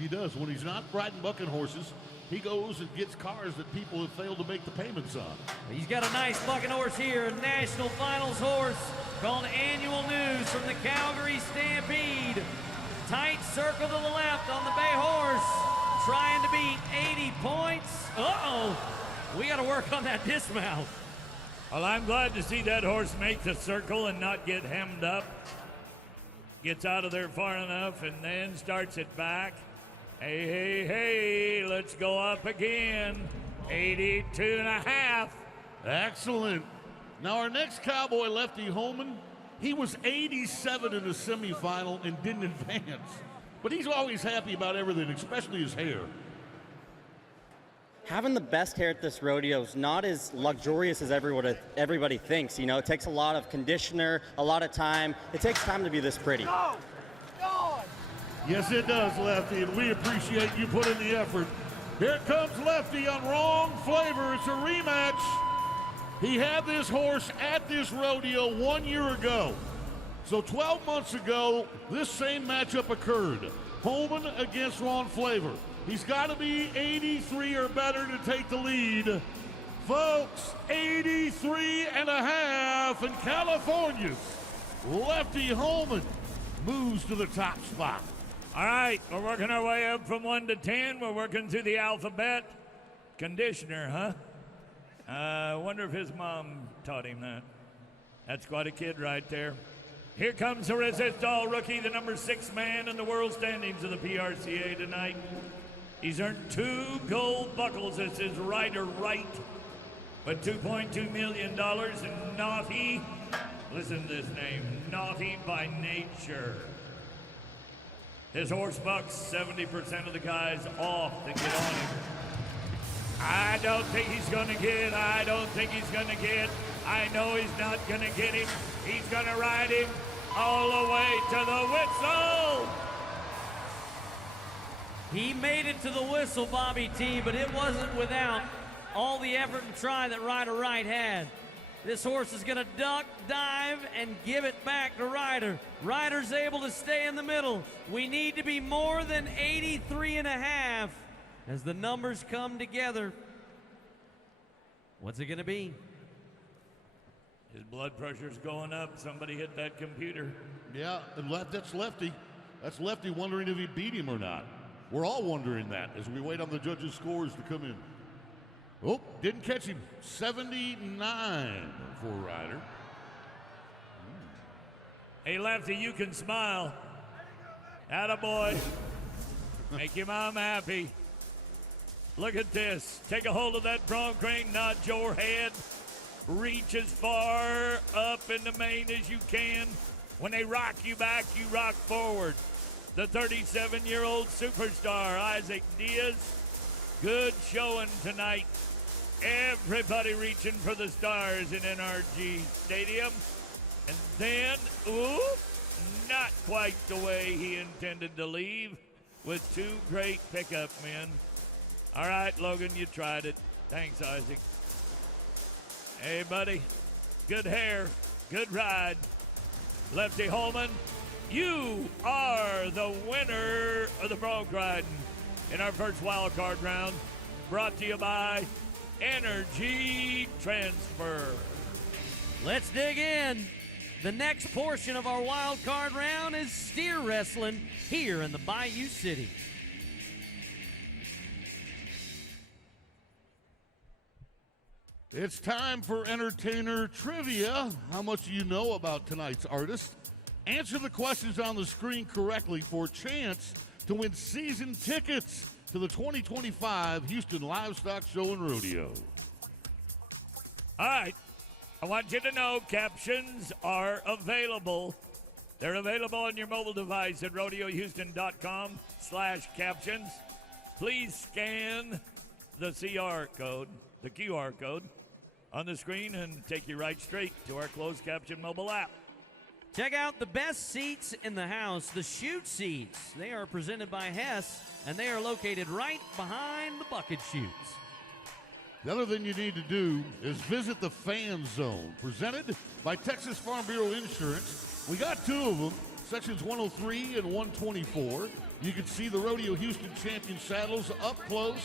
he does. When he's not riding bucking horses, he goes and gets cars that people have failed to make the payments on. He's got a nice bucking horse here, a national finals horse called Annual News from the Calgary Stampede. Tight circle to the left on the bay horse, trying to beat 80 points. Uh-oh, we got to work on that dismount. Well, I'm glad to see that horse make the circle and not get hemmed up. Gets out of there far enough and then starts it back. Hey, hey, hey, let's go up again. 82.5. Excellent. Now our next cowboy, Lefty Holman, he was 87 in the semifinal and didn't advance. But he's always happy about everything, especially his hair. Having the best hair at this rodeo is not as luxurious as everybody thinks. You know, it takes a lot of conditioner, a lot of time. It takes time to be this pretty. Go! God! Yes, it does, Lefty, and we appreciate you putting the effort. Here comes Lefty on Wrong Flavor. It's a rematch. He had this horse at this rodeo 1 year ago. So 12 months ago, this same matchup occurred. Holman against Ron Flavor. He's got to be 83 or better to take the lead. Folks, 83.5 in California. Lefty Holman moves to the top spot. All right, we're working our way up from 1 to 10. We're working through the alphabet. Conditioner, huh? I wonder if his mom taught him that. That's quite a kid right there. Here comes the Resistol rookie, the number 6 man in the world standings of the PRCA tonight. He's earned 2 gold buckles as his rider right, but $2.2 million in Naughty. Listen to this name, Naughty by Nature. His horse bucks 70% of the guys off to get on him. I don't think he's gonna get, I know he's not gonna get him. He's gonna ride him all the way to the whistle. He made it to the whistle, Bobby T, but it wasn't without all the effort and try that Rider Wright had. This horse is gonna duck, dive, and give it back to Ryder. Ryder's able to stay in the middle. We need to be more than 83.5 as the numbers come together. What's it gonna be? His blood pressure's going up. Somebody hit that computer. Yeah, and that's Lefty. That's Lefty wondering if he beat him or not. We're all wondering that as we wait on the judges' scores to come in. Oh, didn't catch him. 79 for Ryder. Hey, Lefty, you can smile. Attaboy. Make your mom happy. Look at this. Take a hold of that bronc crane, nod your head. Reach as far up in the mane as you can. When they rock you back, you rock forward. The 37-year-old superstar, Isaac Diaz. Good showing tonight. Everybody reaching for the stars in NRG Stadium. And then, not quite the way he intended to leave with two great pickup men. All right, Logan, you tried it. Thanks, Isaac. Hey, buddy. Good hair. Good ride. Lefty Holman, you are the winner of the bronc riding in our first wild card round. Brought to you by Energy Transfer. Let's dig in. The next portion of our wild card round is steer wrestling here in the Bayou City. It's time for entertainer trivia. How much do you know about tonight's artist? Answer the questions on the screen correctly for a chance to win season tickets to the 2025 Houston Livestock Show and Rodeo. All right. I want you to know captions are available. They're available on your mobile device at rodeohouston.com/captions. Please scan the QR code on the screen and take you right straight to our closed caption mobile app. Check out the best seats in the house, the chute seats. They are presented by Hess, and they are located right behind the bucket chutes. The other thing you need to do is visit the Fan Zone, presented by Texas Farm Bureau Insurance. We got two of them, sections 103 and 124. You can see the Rodeo Houston champion saddles up close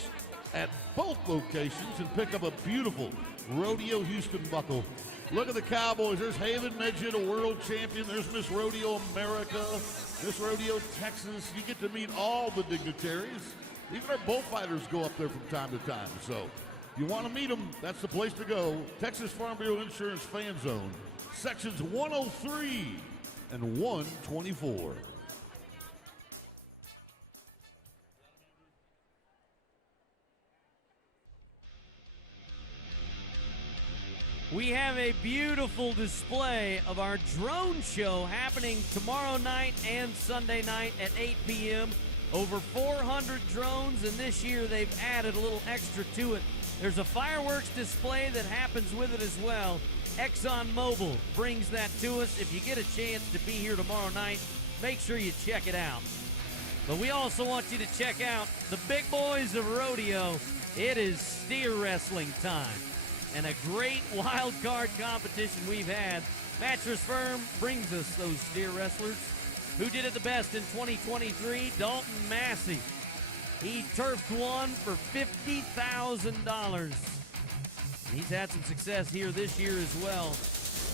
at both locations and pick up a beautiful Rodeo Houston buckle. Look at the Cowboys. There's Haven Medjid, a world champion. There's Miss Rodeo America, Miss Rodeo Texas. You get to meet all the dignitaries. Even our bullfighters go up there from time to time. So you want to meet them, that's the place to go. Texas Farm Bureau Insurance Fan Zone, sections 103 and 124. We have a beautiful display of our drone show happening tomorrow night and Sunday night at 8 p.m. Over 400 drones, and this year they've added a little extra to it. There's a fireworks display that happens with it as well. ExxonMobil brings that to us. If you get a chance to be here tomorrow night, make sure you check it out. But we also want you to check out the big boys of rodeo. It is steer wrestling time. And a great wild card competition we've had. Mattress Firm brings us those steer wrestlers. Who did it the best in 2023? Dalton Massey. He turfed one for $50,000. He's had some success here this year as well.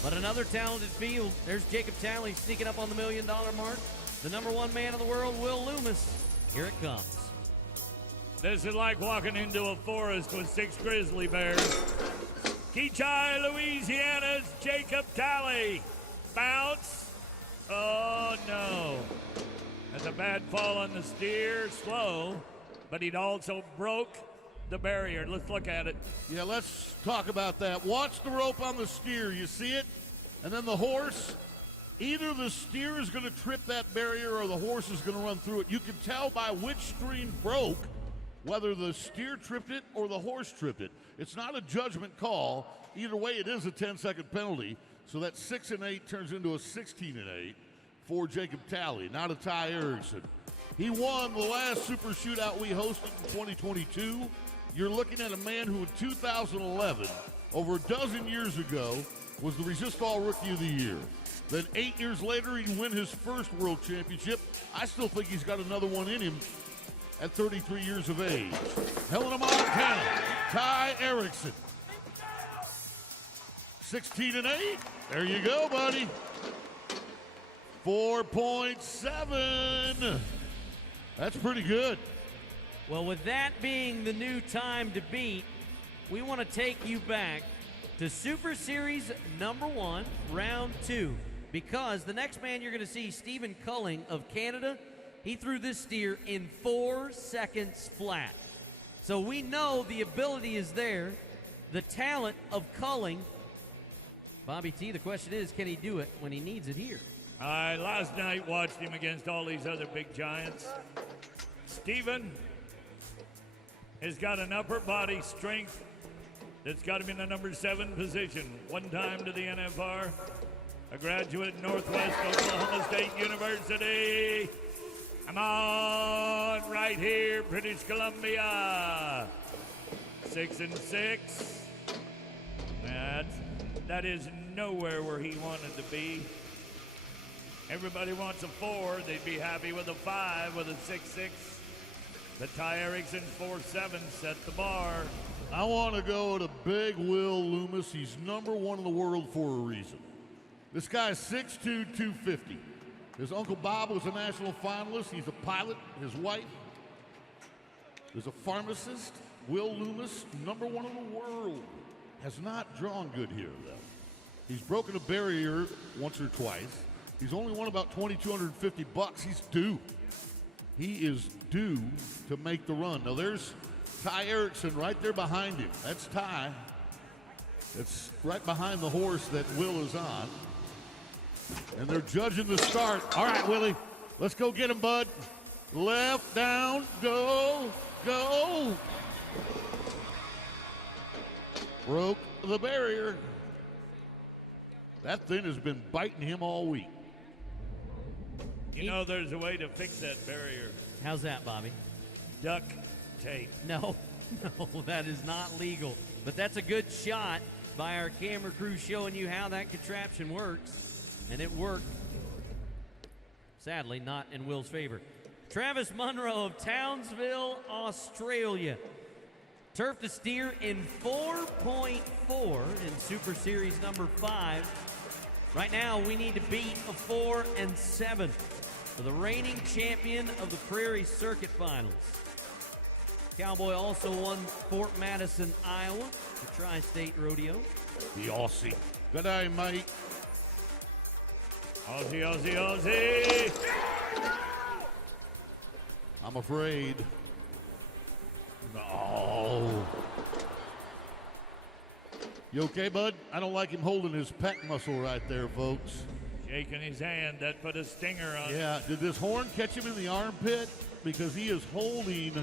But another talented field. There's Jacob Talley sneaking up on the $1 million mark. The number one man in the world, Will Loomis. Here it comes. This is like walking into a forest with 6 grizzly bears. Keachai, Louisiana's Jacob Talley. Bounce. Oh, no. That's a bad fall on the steer. Slow. But he'd also broke the barrier. Let's look at it. Yeah, let's talk about that. Watch the rope on the steer. You see it? And then the horse. Either the steer is going to trip that barrier or the horse is going to run through it. You can tell by which string broke whether the steer tripped it or the horse tripped it. It's not a judgment call. Either way, it is a 10-second penalty. So that 6-8 turns into a 16-8 for Jacob Talley, not a Ty Erickson. He won the last Super Shootout we hosted in 2022. You're looking at a man who in 2011, over a dozen years ago, was the Resistol Rookie of the Year. Then 8 years later, he'd win his first World Championship. I still think he's got another one in him at 33 years of age. Helena, Montana, Ty Erickson. 16-8. There you go, buddy. 4.7. That's pretty good. Well, with that being the new time to beat, we want to take you back to Super Series number 1, round 2, because the next man you're going to see, Stephen Culling of Canada, he threw this steer in 4 seconds flat. So we know the ability is there, the talent of Culling. Bobby T, the question is, can he do it when he needs it here? I last night watched him against all these other big giants. Stephen has got an upper body strength that's got him in the number 7 position. One time to the NFR, a graduate Northwest Oklahoma State University. Come on, right here, British Columbia. 6-6. That is nowhere where he wanted to be. Everybody wants a 4. They'd be happy with a 5, with a 6-6. But Ty Erickson 4-7 set the bar. I want to go to Big Will Loomis. He's number 1 in the world for a reason. This guy's 6'2", 250. His Uncle Bob was a national finalist. He's a pilot. His wife is a pharmacist. Will Loomis, number 1 in the world. Has not drawn good here, though. He's broken a barrier once or twice. He's only won about $2,250. He's due. He is due to make the run. Now there's Ty Erickson right there behind him. That's Ty. That's right behind the horse that Will is on. And they're judging the start. All right, Willie, let's go get him, bud. Left, down, go, go. Broke the barrier. That thing has been biting him all week. You know there's a way to fix that barrier. How's that, Bobby? Duct tape. No, that is not legal. But that's a good shot by our camera crew showing you how that contraption works. And it worked. Sadly, not in Will's favor. Travis Munro of Townsville, Australia. Turfed the steer in 4.4 in Super Series number 5. Right now, we need to beat a 4 and 7 for the reigning champion of the Prairie Circuit Finals. Cowboy also won Fort Madison, Iowa, the Tri-State Rodeo. The Aussie. Good day, mate. Aussie, Aussie, Aussie. I'm afraid. No. You okay, bud? I don't like him holding his pec muscle right there, folks. Shaking his hand. That put a stinger on. Yeah. Did this horn catch him in the armpit? Because he is holding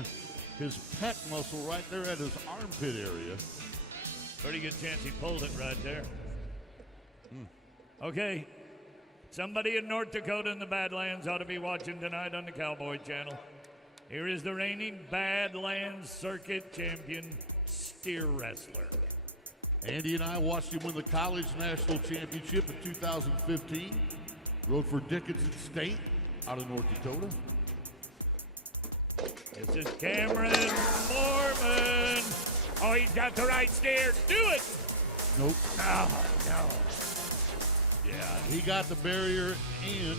his pec muscle right there at his armpit area. Pretty good chance he pulled it right there. Okay. Somebody in North Dakota in the Badlands ought to be watching tonight on the Cowboy Channel. Here is the reigning Badlands Circuit champion, steer wrestler. Andy and I watched him win the College National Championship in 2015. Rode for Dickinson State out of North Dakota. This is Cameron Mormon. Oh, he's got the right steer. Do it. Nope. Oh, no. Yeah, he got the barrier, and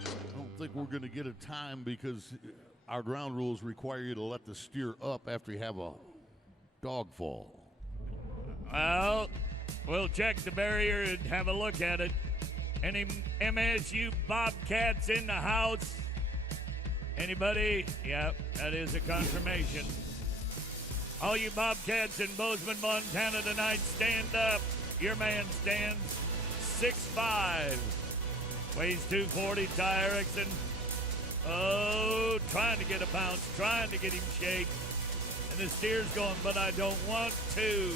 I don't think we're going to get a time because our ground rules require you to let the steer up after you have a dog fall. Well, we'll check the barrier and have a look at it. Any MSU Bobcats in the house? Anybody? Yep, that is a confirmation. All you Bobcats in Bozeman, Montana tonight, stand up. Your man stands 6'5", weighs 240, Ty Erickson. Oh, trying to get a bounce, trying to get him shake. And the steer's going, but I don't want to.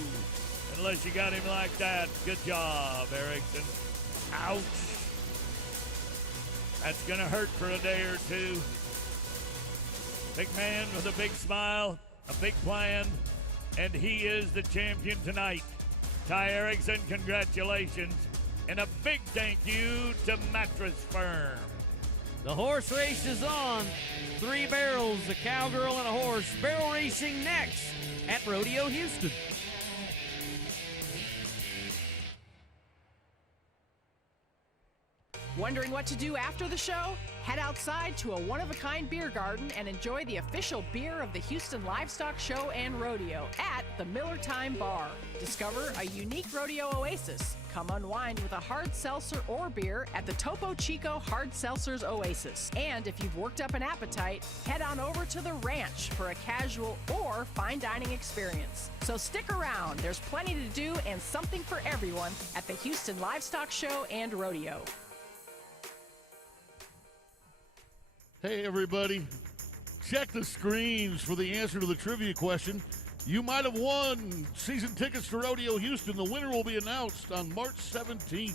Unless you got him like that. Good job, Erickson. Ouch. That's going to hurt for a day or two. Big man with a big smile, a big plan, and he is the champion tonight. Ty Erickson, congratulations. And a big thank you to Mattress Firm. The horse race is on. 3 barrels, a cowgirl and a horse. Barrel racing next at Rodeo Houston. Wondering what to do after the show? Head outside to a one-of-a-kind beer garden and enjoy the official beer of the Houston Livestock Show and Rodeo at the Miller Time Bar. Discover a unique rodeo oasis. Come unwind with a hard seltzer or beer at the Topo Chico Hard Seltzers Oasis. And if you've worked up an appetite, head on over to the ranch for a casual or fine dining experience. So stick around. There's plenty to do and something for everyone at the Houston Livestock Show and Rodeo. Hey, everybody. check the screens for the answer to the trivia question. You might have won season tickets to Rodeo Houston. The winner will be announced on March 17th.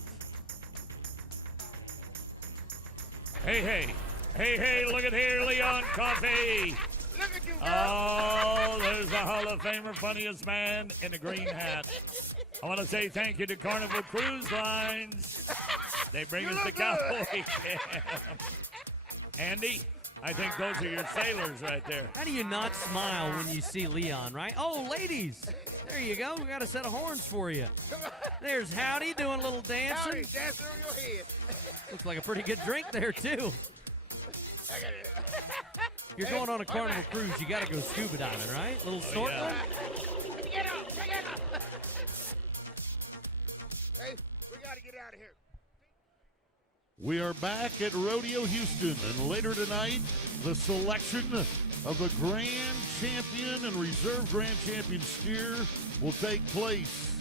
Hey, look at here, Leon Coffey. Look at you, girl. Oh, there's the Hall of Famer, funniest man in a green hat. I want to say thank you to Carnival Cruise Lines. They bring us the Cowboy Camp. Andy, I think those are your sailors right there. How do you not smile when you see Leon, right? Oh, ladies, there you go. We got a set of horns for you. There's Howdy doing a little dancing. Howdy, dancing on your head. Looks like a pretty good drink there, too. If you're going on a Carnival cruise, you got to go scuba diving, right? Little snorkeling? Get up, get up. Hey, we got to get out of here. We are back at Rodeo Houston, and later tonight, the selection of the Grand Champion and Reserve Grand Champion steer will take place.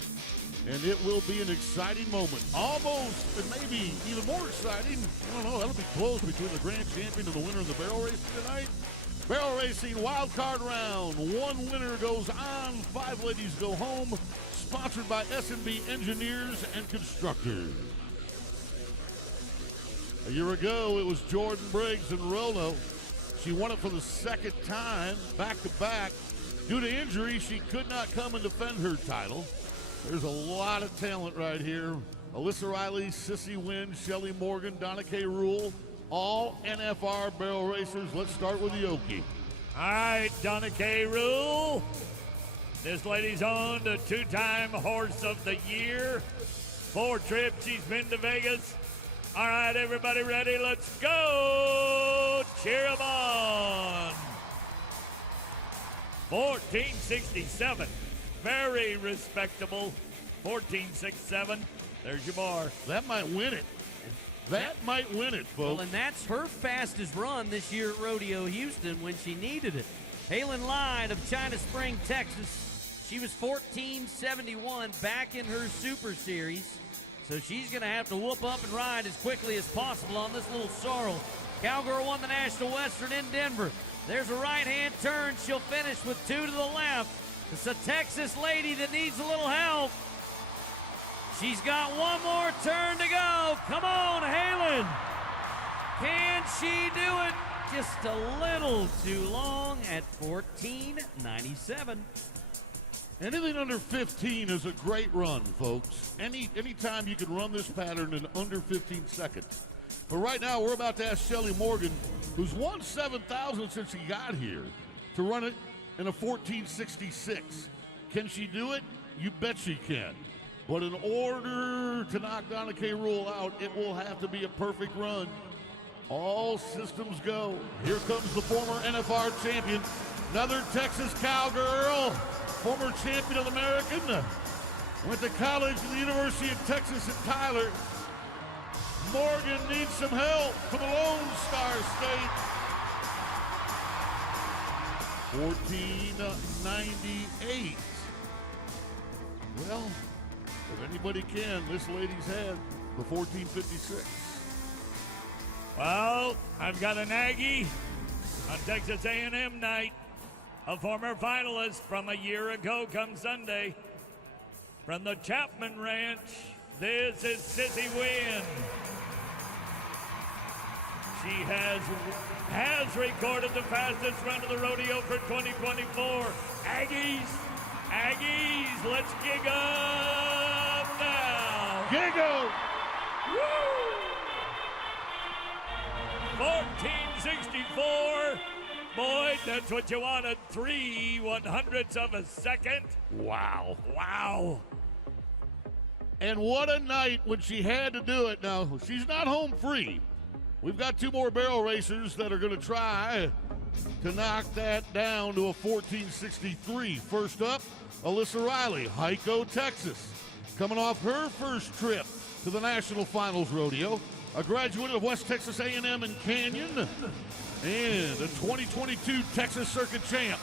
And it will be an exciting moment. Almost, and maybe even more exciting. I don't know, that'll be close between the Grand Champion and the winner of the barrel racing tonight. Barrel racing wild card round. One winner goes on, 5 ladies go home. Sponsored by S&B Engineers and Constructors. A year ago, it was Jordan Briggs in Rolo. She won it for the second time, back-to-back. Due to injury, she could not come and defend her title. There's a lot of talent right here. Alyssa Riley, Sissy Wynn, Shelly Morgan, Donna K. Rule, all NFR barrel racers. Let's start with the Okie. All right, Donna K. Rule. This lady's owned a 2-time Horse of the Year. 4 trips she's been to Vegas. All right, everybody ready? Let's go! Cheer 'em on! 1467. Very respectable. 1467. There's your bar. That might win it. That might win it, folks. Well, and that's her fastest run this year at Rodeo Houston when she needed it. Halen Lyde of China Spring, Texas. She was 1471 back in her Super Series. So she's going to have to whoop up and ride as quickly as possible on this little sorrel. Cowgirl won the National Western in Denver. There's a right-hand turn. She'll finish with 2 to the left. It's a Texas lady that needs a little help. She's got one more turn to go. Come on, Halen. Can she do it? Just a little too long at 1497. Anything under 15 is a great run, folks. Anytime you can run this pattern in under 15 seconds. But right now, we're about to ask Shelly Morgan, who's won 7,000 since she got here, to run it in a 1466. Can she do it? You bet she can. But in order to knock Donna K. Rule out, it will have to be a perfect run. All systems go. Here comes the former NFR champion, another Texas cowgirl, former champion of the American. Went to college at the University of Texas at Tyler. Morgan needs some help for the Lone Star State. 1498. Well, if anybody can, this lady's had the 1456. Well, I've got an Aggie on Texas A&M night. A former finalist from a year ago come Sunday. From the Chapman Ranch, this is Sissy Wynn. She has recorded the fastest run of the rodeo for 2024. Aggies, let's gig up now. Giggle! Woo! 1464. Boyd, that's what you wanted. 3/100ths of a second. Wow. Wow. And what a night when she had to do it. Now, she's not home free. We've got 2 more barrel racers that are going to try to knock that down to a 1463. First up, Alyssa Riley, Hico, Texas. Coming off her first trip to the National Finals Rodeo. A graduate of West Texas A&M and Canyon. And a 2022 Texas Circuit champ.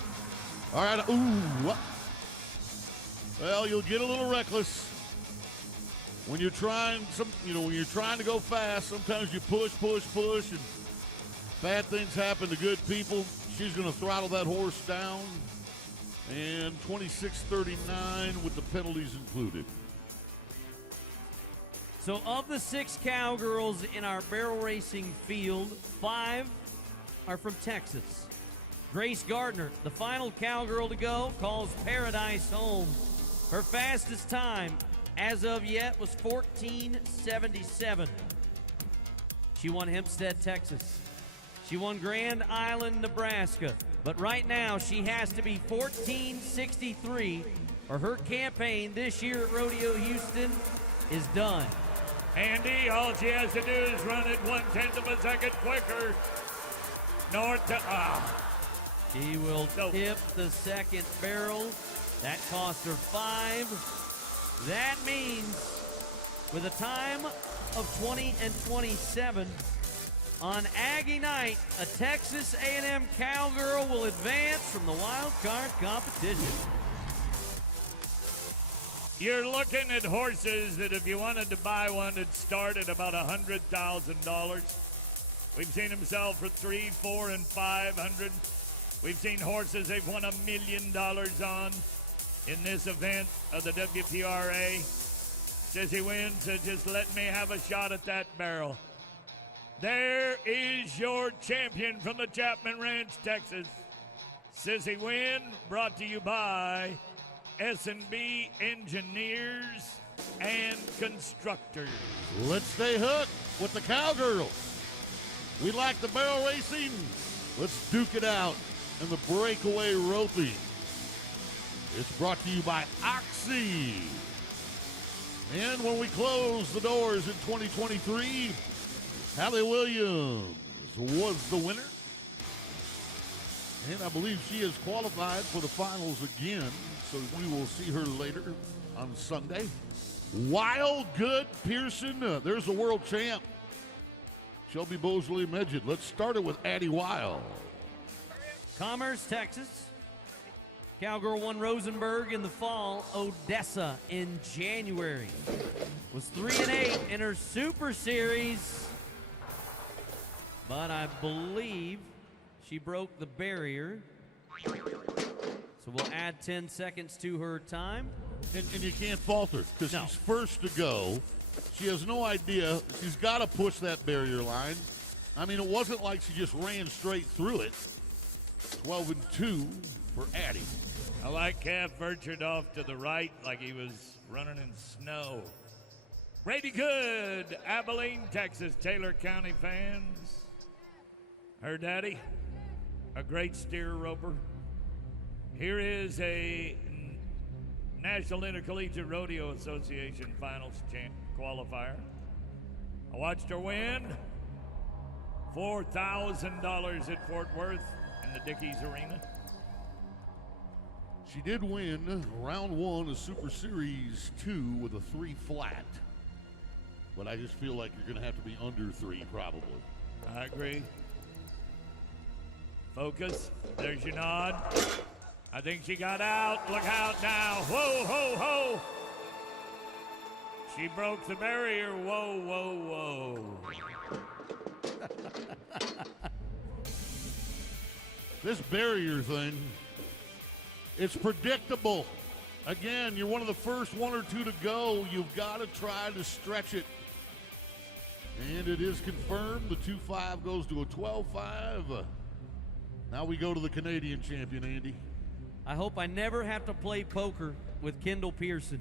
All right, well, you'll get a little reckless. When you're trying when you're trying to go fast, sometimes you push, and bad things happen to good people. She's going to throttle that horse down. And 26.39 with the penalties included. So of the 6 cowgirls in our barrel racing field, 5 are from Texas. Grace Gardner, the final cowgirl to go, calls Paradise home. Her fastest time as of yet was 14:77. She won Hempstead, Texas. She won Grand Island, Nebraska. But right now she has to be 14:63 or her campaign this year at Rodeo Houston is done. Andy, all she has to do is run it 1/10 of a second quicker. North to, She will tip the second barrel. That cost her 5. That means with a time of 20:27 on Aggie night, a Texas A&M cowgirl will advance from the wild card competition. You're looking at horses that if you wanted to buy one, it'd start at about $100,000. We've seen them sell for $300,000, $400,000, and $500,000. We've seen horses they've won $1 million on in this event of the WPRA. Sissy Wynn said, just let me have a shot at that barrel. There is your champion from the Chapman Ranch, Texas. Sissy Wynn, brought to you by S&B Engineers and Constructors. Let's stay hooked with the cowgirls. We like the barrel racing. Let's duke it out in the breakaway roping. It's brought to you by Oxy. And when we close the doors in 2023, Hallie Williams was the winner. And I believe she is qualified for the finals again, so we will see her later on Sunday. Wild Good Pearson, there's the world champ. Shelby Bosley Medjid. Let's start it with Addie Wild. Commerce, Texas. Cowgirl won Rosenberg in the fall. Odessa in January. Was 3-8 in her Super Series. But I believe she broke the barrier. So we'll add 10 seconds to her time. And you can't fault her because she's first to go. She has no idea. She's got to push that barrier line. I mean, it wasn't like she just ran straight through it. 12-2 for Addie. I like Calf ventured off to the right like he was running in snow. Brady Good, Abilene, Texas, Taylor County fans. Her daddy, a great steer roper. Here is a National Intercollegiate Rodeo Association Finals qualifier. I watched her win $4,000 at Fort Worth in the Dickies Arena. She did win round 1 of Super Series 2 with a 3 flat. But I just feel like you're going to have to be under 3 probably. I agree. Focus. There's your nod. I think she got out. Look out now. Whoa, ho, ho. She broke the barrier. Whoa, whoa, whoa. This barrier thing, it's predictable. Again, you're one of the first 1 or 2 to go. You've got to try to stretch it. And it is confirmed. The 2.5 goes to a 12.5. Now we go to the Canadian champion, Andy. I hope I never have to play poker with Kendall Pearson,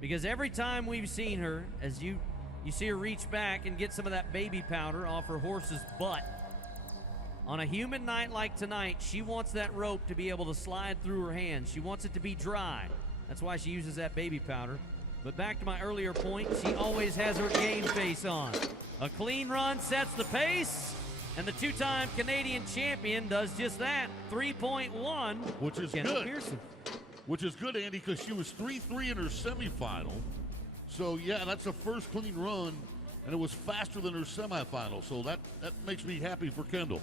because every time we've seen her, as you see her reach back and get some of that baby powder off her horse's butt, on a humid night like tonight, she wants that rope to be able to slide through her hands. She wants it to be dry. That's why she uses that baby powder. But back to my earlier point, she always has her game face on. A clean run sets the pace, and the 2-time Canadian champion does just that, 3.1. Which is Kendall good. Pearson. Which is good, Andy, because she was 3-3 in her semifinal. So, yeah, that's the first clean run, and it was faster than her semifinal. So that makes me happy for Kendall.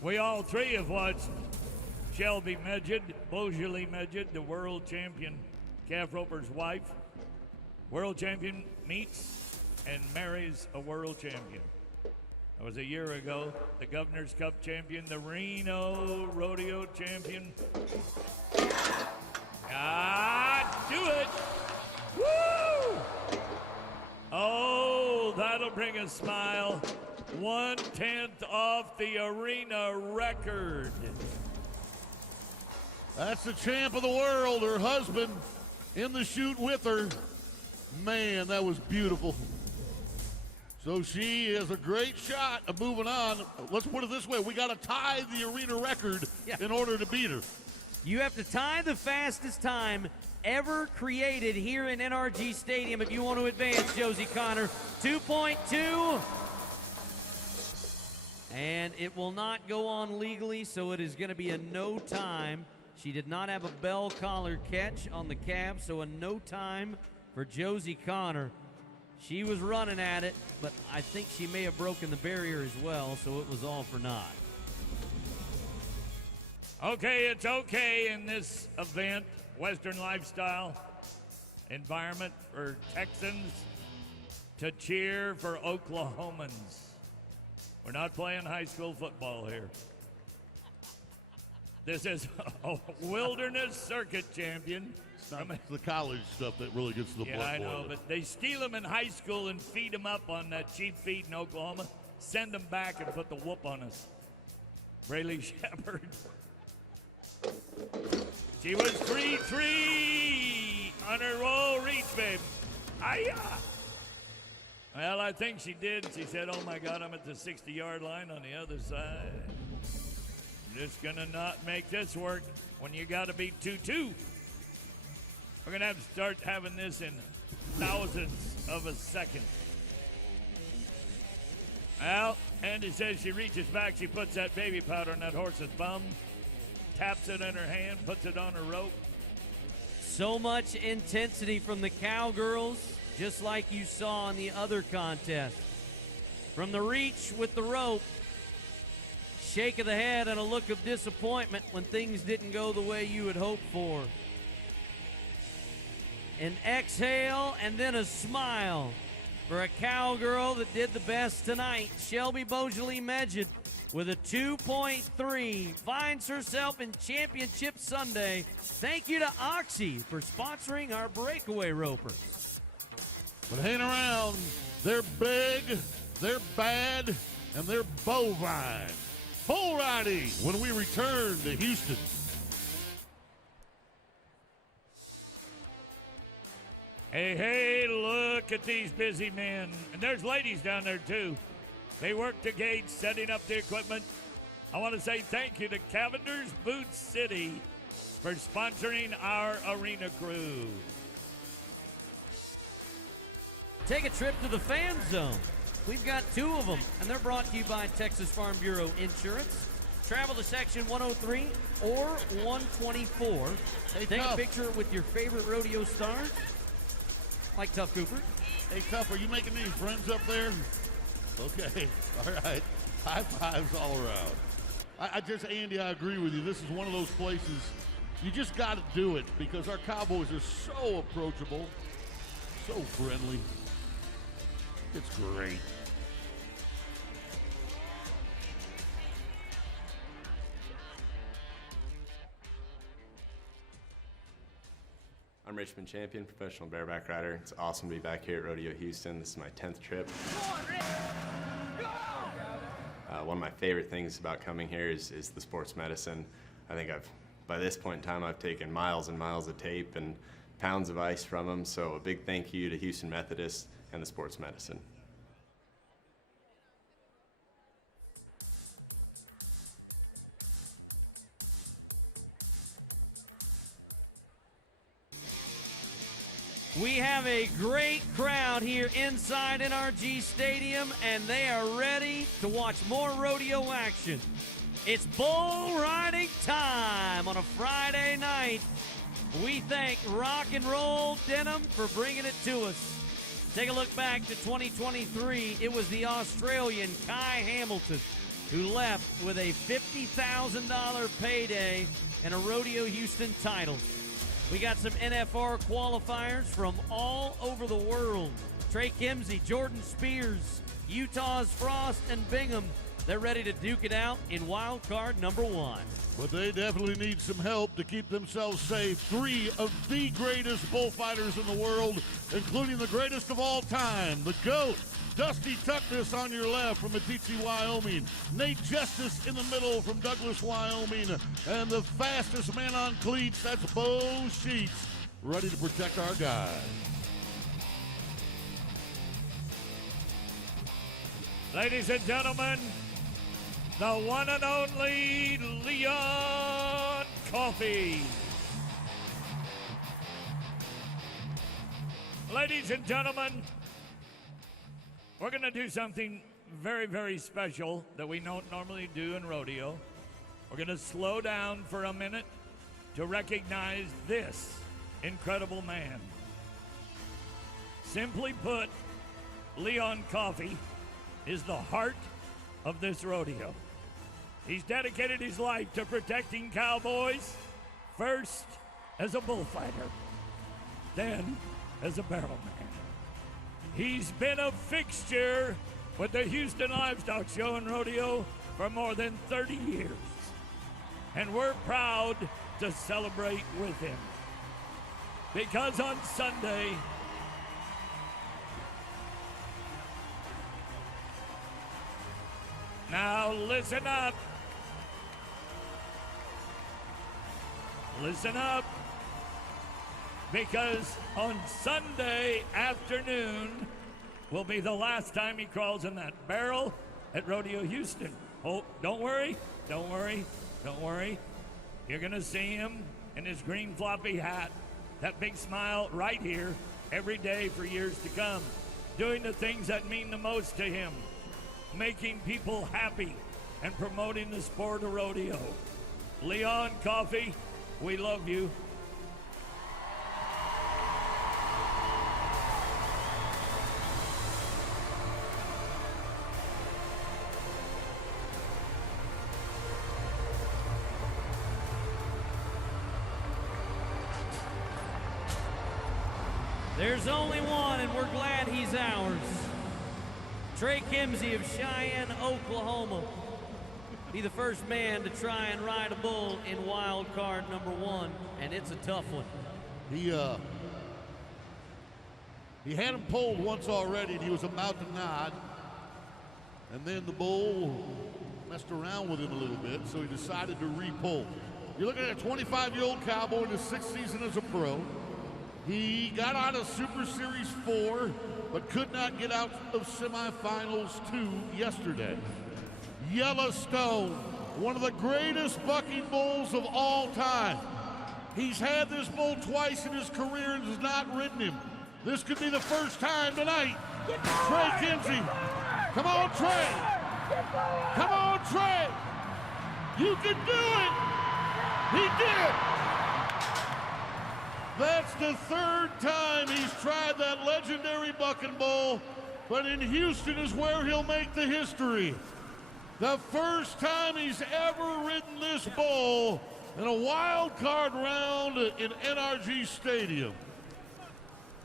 We all three have watched Shelby Medjid, Bosley Medjid, the world champion calf roper's wife. World champion meets and marries a world champion. That was a year ago. The Governor's Cup champion, the Reno Rodeo champion. Do it! Woo! Oh, that'll bring a smile. 1/10 off the arena record. That's the champ of the world, her husband in the chute with her. Man, that was beautiful. So she has a great shot of moving on. Let's put it this way. We got to tie the arena record in order to beat her. You have to tie the fastest time ever created here in NRG Stadium if you want to advance, Josie Connor. 2.2. And it will not go on legally, so it is going to be a no time. She did not have a bell collar catch on the calf, so a no time for Josie Connor. She was running at it, but I think she may have broken the barrier as well, so it was all for naught. Okay, it's okay in this event, Western lifestyle environment, for Texans to cheer for Oklahomans. We're not playing high school football here. This is a wilderness circuit champion. It's not the college stuff that really gets the blood I know, boiling. but they steal them in high school and feed them up on that cheap feed in Oklahoma, send them back and put the whoop on us. Braylee Shepard. She was 3-3 on her roll reach, babe. Hiya! Well, I think she did. She said, oh my God, I'm at the 60-yard line on the other side. Just gonna not make this work when you gotta beat 2-2. We're gonna have to start having this in thousandths of a second. Well, Andy says she reaches back, she puts that baby powder on that horse's bum, taps it in her hand, puts it on her rope. So much intensity from the Cowgirls, just like you saw in the other contest. From the reach with the rope, shake of the head and a look of disappointment when things didn't go the way you had hoped for. An exhale and then a smile for a Cowgirl that did the best tonight. Shelby Beaujolais-Medjid with a 2.3 finds herself in Championship Sunday. Thank you to Oxy for sponsoring our breakaway ropers. But hang around. They're big, they're bad, and they're bovine. Bull riding when we return to Houston. Hey, hey, look at these busy men. And there's ladies down there, too. They work the gates, setting up the equipment. I want to say thank you to Cavender's Boot City for sponsoring our arena crew. Take a trip to the Fan Zone. We've got 2 of them, and they're brought to you by Texas Farm Bureau Insurance. Travel to Section 103 or 124. Hey, Take Tough. a picture with your favorite rodeo stars, like Tough Cooper. Hey, Tough, are you making any friends up there? Okay, all right. High fives all around. Andy, I agree with you. This is one of those places you just got to do it because our Cowboys are so approachable, so friendly. It's great. I'm Richmond Champion, professional bareback rider. It's awesome to be back here at Rodeo Houston. This is my 10th trip. One of my favorite things about coming here is the sports medicine. I think by this point in time, I've taken miles and miles of tape and pounds of ice from them. So a big thank you to Houston Methodist and the sports medicine. We have a great crowd here inside NRG Stadium, and they are ready to watch more rodeo action. It's bull riding time on a Friday night. We thank Rock and Roll Denim for bringing it to us. Take a look back to 2023. It was the Australian Kai Hamilton who left with a $50,000 payday and a Rodeo Houston title. We got some NFR qualifiers from all over the world. Trey Kimsey, Jordan Spears, Utah's Frost, and Bingham. They're ready to duke it out in wild card number 1. But they definitely need some help to keep themselves safe. 3 of the greatest bullfighters in the world, including the greatest of all time, the GOAT, Dusty Tuckness on your left from Atici, Wyoming. Nate Justice in the middle from Douglas, Wyoming. And the fastest man on cleats, that's Bo Sheets, ready to protect our guys. Ladies and gentlemen, the one and only Leon Coffey. Ladies and gentlemen, we're going to do something very, very special that we don't normally do in rodeo. We're going to slow down for a minute to recognize this incredible man. Simply put, Leon Coffey is the heart of this rodeo. He's dedicated his life to protecting cowboys, first as a bullfighter, then as a barrel man. He's been a fixture with the Houston Livestock Show and Rodeo for more than 30 years. And we're proud to celebrate with him. Because on Sunday, now listen up. Listen up. Because on Sunday afternoon will be the last time he crawls in that barrel at Rodeo Houston. Oh, don't worry. Don't worry. Don't worry. You're going to see him in his green floppy hat, that big smile right here every day for years to come, doing the things that mean the most to him, making people happy and promoting the sport of rodeo. Leon Coffey, we love you. There's only one, and we're glad he's ours. Trey Kimsey of Cheyenne, Oklahoma. Be the first man to try and ride a bull in wild card number 1, and it's a tough one. He had him pulled once already, and he was about to nod. And then the bull messed around with him a little bit, so he decided to re-pull. You're looking at a 25-year-old cowboy in his 6th season as a pro. He got out of Super Series 4, but could not get out of semifinals 2 yesterday. Yellowstone, one of the greatest bucking bulls of all time. He's had this bull twice in his career and has not ridden him. This could be the first time tonight. Trey Kimsey. Come on, Trey. Come on, Trey. You can do it. He did it. That's the 3rd time he's tried that legendary bucking bull, but in Houston is where he'll make the history. The first time he's ever ridden this bull in a wild card round in NRG Stadium.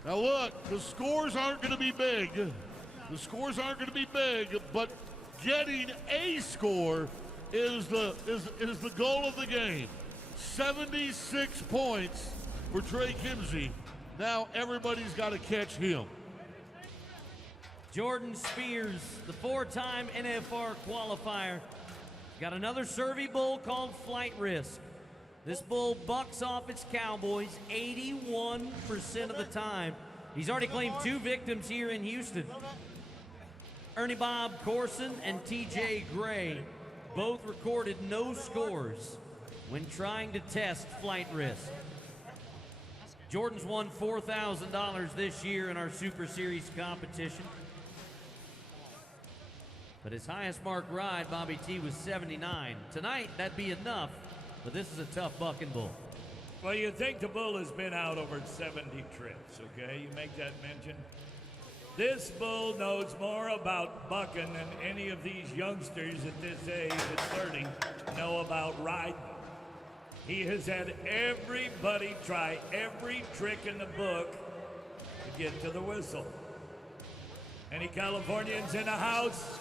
Now look, the scores aren't going to be big. The scores aren't going to be big, but getting a score is the goal of the game. 76 points for Trey Kimsey. Now everybody's got to catch him. Jordan Spears, the 4-time NFR qualifier, got another Survey bull called Flight Risk. This bull bucks off its cowboys 81% of the time. He's already claimed 2 victims here in Houston. Ernie Bob Corson and TJ Gray both recorded no scores when trying to test Flight Risk. Jordan's won $4,000 this year in our Super Series competition. But his highest mark ride, Bobby T, was 79. Tonight, that'd be enough, but this is a tough bucking bull. Well, you think the bull has been out over 70 trips, okay? You make that mention. This bull knows more about bucking than any of these youngsters at this age at 30 know about riding. He has had everybody try every trick in the book to get to the whistle. Any Californians in the house?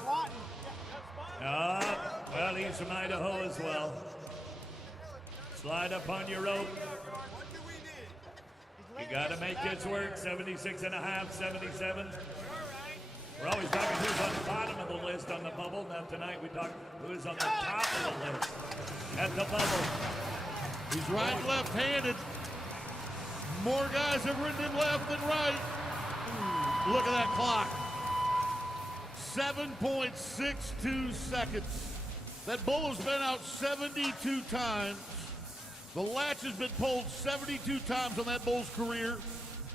Well, he's from Idaho as well. Slide up on your rope. You got to make this work. 76 and a half, 77. We're always talking who's on the bottom of the list on the bubble. Now tonight we talk who's on the top of the list at the bubble. He's right, left-handed. More guys have ridden him left than right. Look at that clock. 7.62 seconds. That bull has been out 72 times. The latch has been pulled 72 times on that bull's career.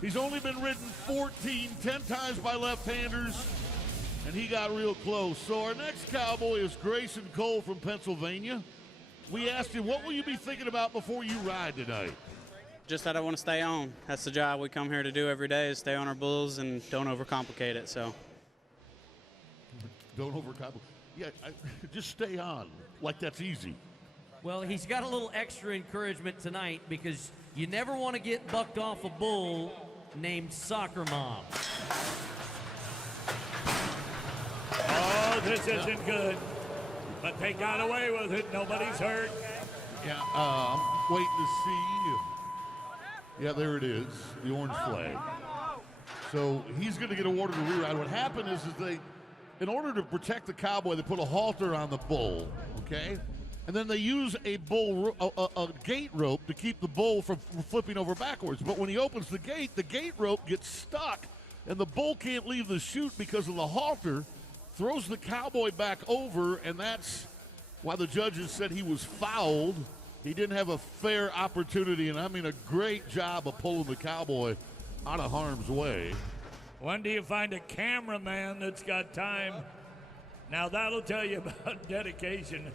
He's only been ridden 10 times by left-handers, and he got real close. So our next cowboy is Grayson Cole from Pennsylvania. We asked him, what will you be thinking about before you ride tonight? Just that I want to stay on. That's the job we come here to do every day, is stay on our bulls and don't overcomplicate it. So. Don't overcomplicate. Yeah, just stay on. Like that's easy. Well, he's got a little extra encouragement tonight because you never want to get bucked off a bull named Soccer Mom. Oh, this isn't good. But they got away with it. Nobody's hurt. Yeah, I'm waiting to see. Yeah, there it is, the orange flag. So he's going to get awarded a reride. What happened is they, in order to protect the cowboy, they put a halter on the bull, okay? And then they use a gate rope to keep the bull from flipping over backwards. But when he opens the gate rope gets stuck, and the bull can't leave the chute because of the halter, throws the cowboy back over, and that's why the judges said he was fouled. He didn't have a fair opportunity, and I mean a great job of pulling the cowboy out of harm's way. When do you find a cameraman that's got time? Now that'll tell you about dedication.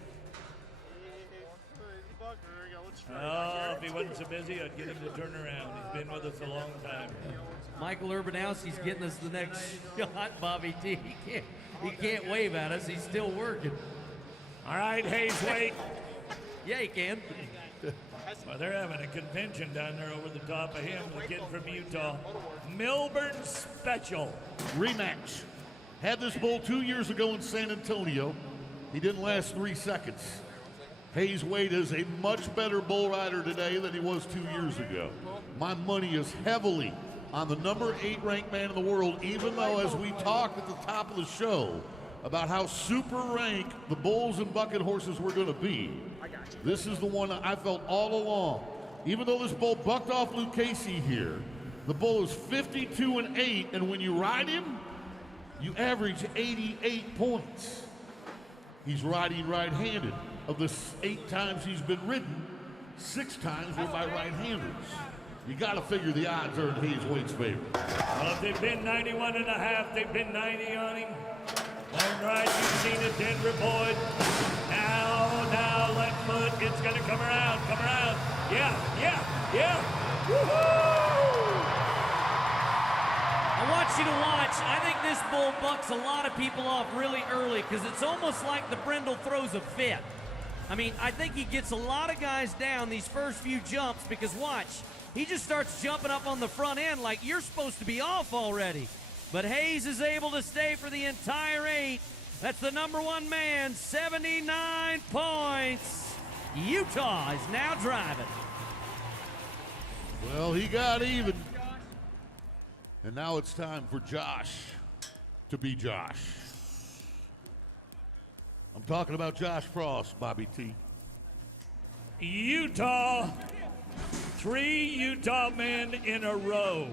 Oh, if he wasn't so busy, I'd get him to turn around. He's been with us a long time. Michael Urbanowski's getting us the next shot, Bobby T. He can't wave at us. He's still working. All right, Hayes, wait. Yeah, he can. Well, they're having a convention down there over the top of him. The kid from Utah. Milburn Special. Rematch. Had this bull 2 years ago in San Antonio. He didn't last 3 seconds. Hayes Wade is a much better bull rider today than he was 2 years ago. My money is heavily on the number 8 ranked man in the world, even though, as we talked at the top of the show about how super ranked the bulls and bucket horses were going to be, this is the one I felt all along. Even though this bull bucked off Luke Casey here, the bull is 52-8, and when you ride him, you average 88 points. He's riding right-handed. Of the 8 times he's been ridden, 6 times were by right-handers. You got to figure the odds are in Hayes Wade's favor. Well, if they've been 91 and a half, they've been 90 on him. Long ride, you've seen it, Denver Boyd. Now, left foot, it's going to come around. Yeah. Woohoo! I want you to watch. I think this bull bucks a lot of people off really early because it's almost like the brindle throws a fit. I mean, I think he gets a lot of guys down these first few jumps because watch, he just starts jumping up on the front end like you're supposed to be off already. But Hayes is able to stay for the entire 8. That's the number 1 man, 79 points. Utah is now driving. Well, he got even. And now it's time for Josh to be Josh. I'm talking about Josh Frost, Bobby T. Utah, 3 Utah men in a row.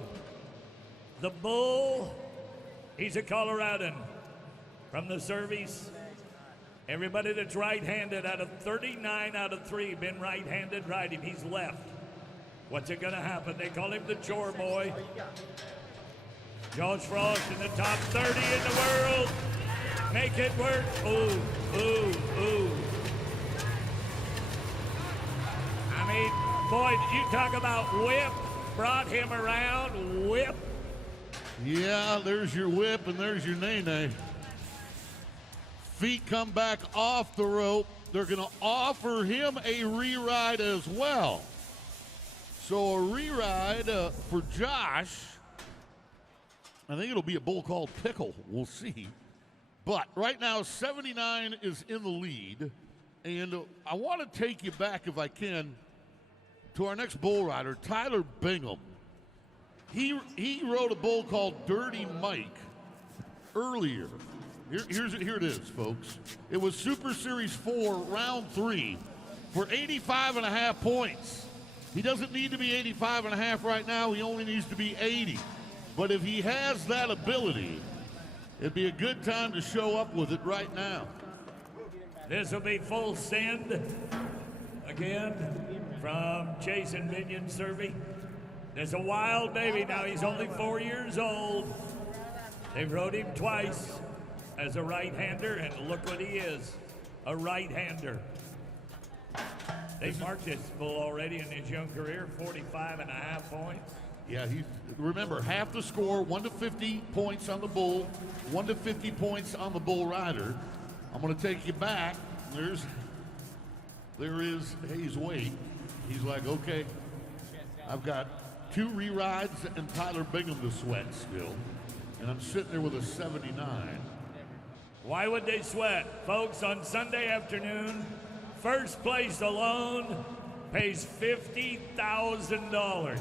The bull, he's a Coloradan from the service. Everybody that's right-handed, out of 39 out of 3 been right-handed, ride him. He's left. What's it gonna happen? They call him the chore boy. Josh Frost in the top 30 in the world. Make it work. Ooh. I mean, boy, you talk about whip. Brought him around, whip. Yeah, there's your whip and there's your nay-nay. Feet come back off the rope. They're going to offer him a re-ride as well. So a re-ride for Josh. I think it'll be a bull called Pickle. We'll see. But right now, 79 is in the lead. And I want to take you back, if I can, to our next bull rider, Tyler Bingham. He rode a bull called Dirty Mike earlier. Here it is, folks. It was Super Series 4, round 3, for 85.5 points. He doesn't need to be 85.5 right now. He only needs to be 80. But if he has that ability, it'd be a good time to show up with it right now. This will be full send again from Jason Minion Servey. There's a wild baby now. He's only 4 years old. They've rode him twice as a right-hander, and look what he is, a right-hander. They've marked this bull already in his young career, 45.5 points. Yeah, remember, half the score, 1 to 50 points on the bull, 1 to 50 points on the bull rider. I'm going to take you back. There is Hayes Wade. He's like, okay, I've got 2 re-rides and Tyler Bingham to sweat still. And I'm sitting there with a 79. Why would they sweat? Folks, on Sunday afternoon, first place alone pays $50,000.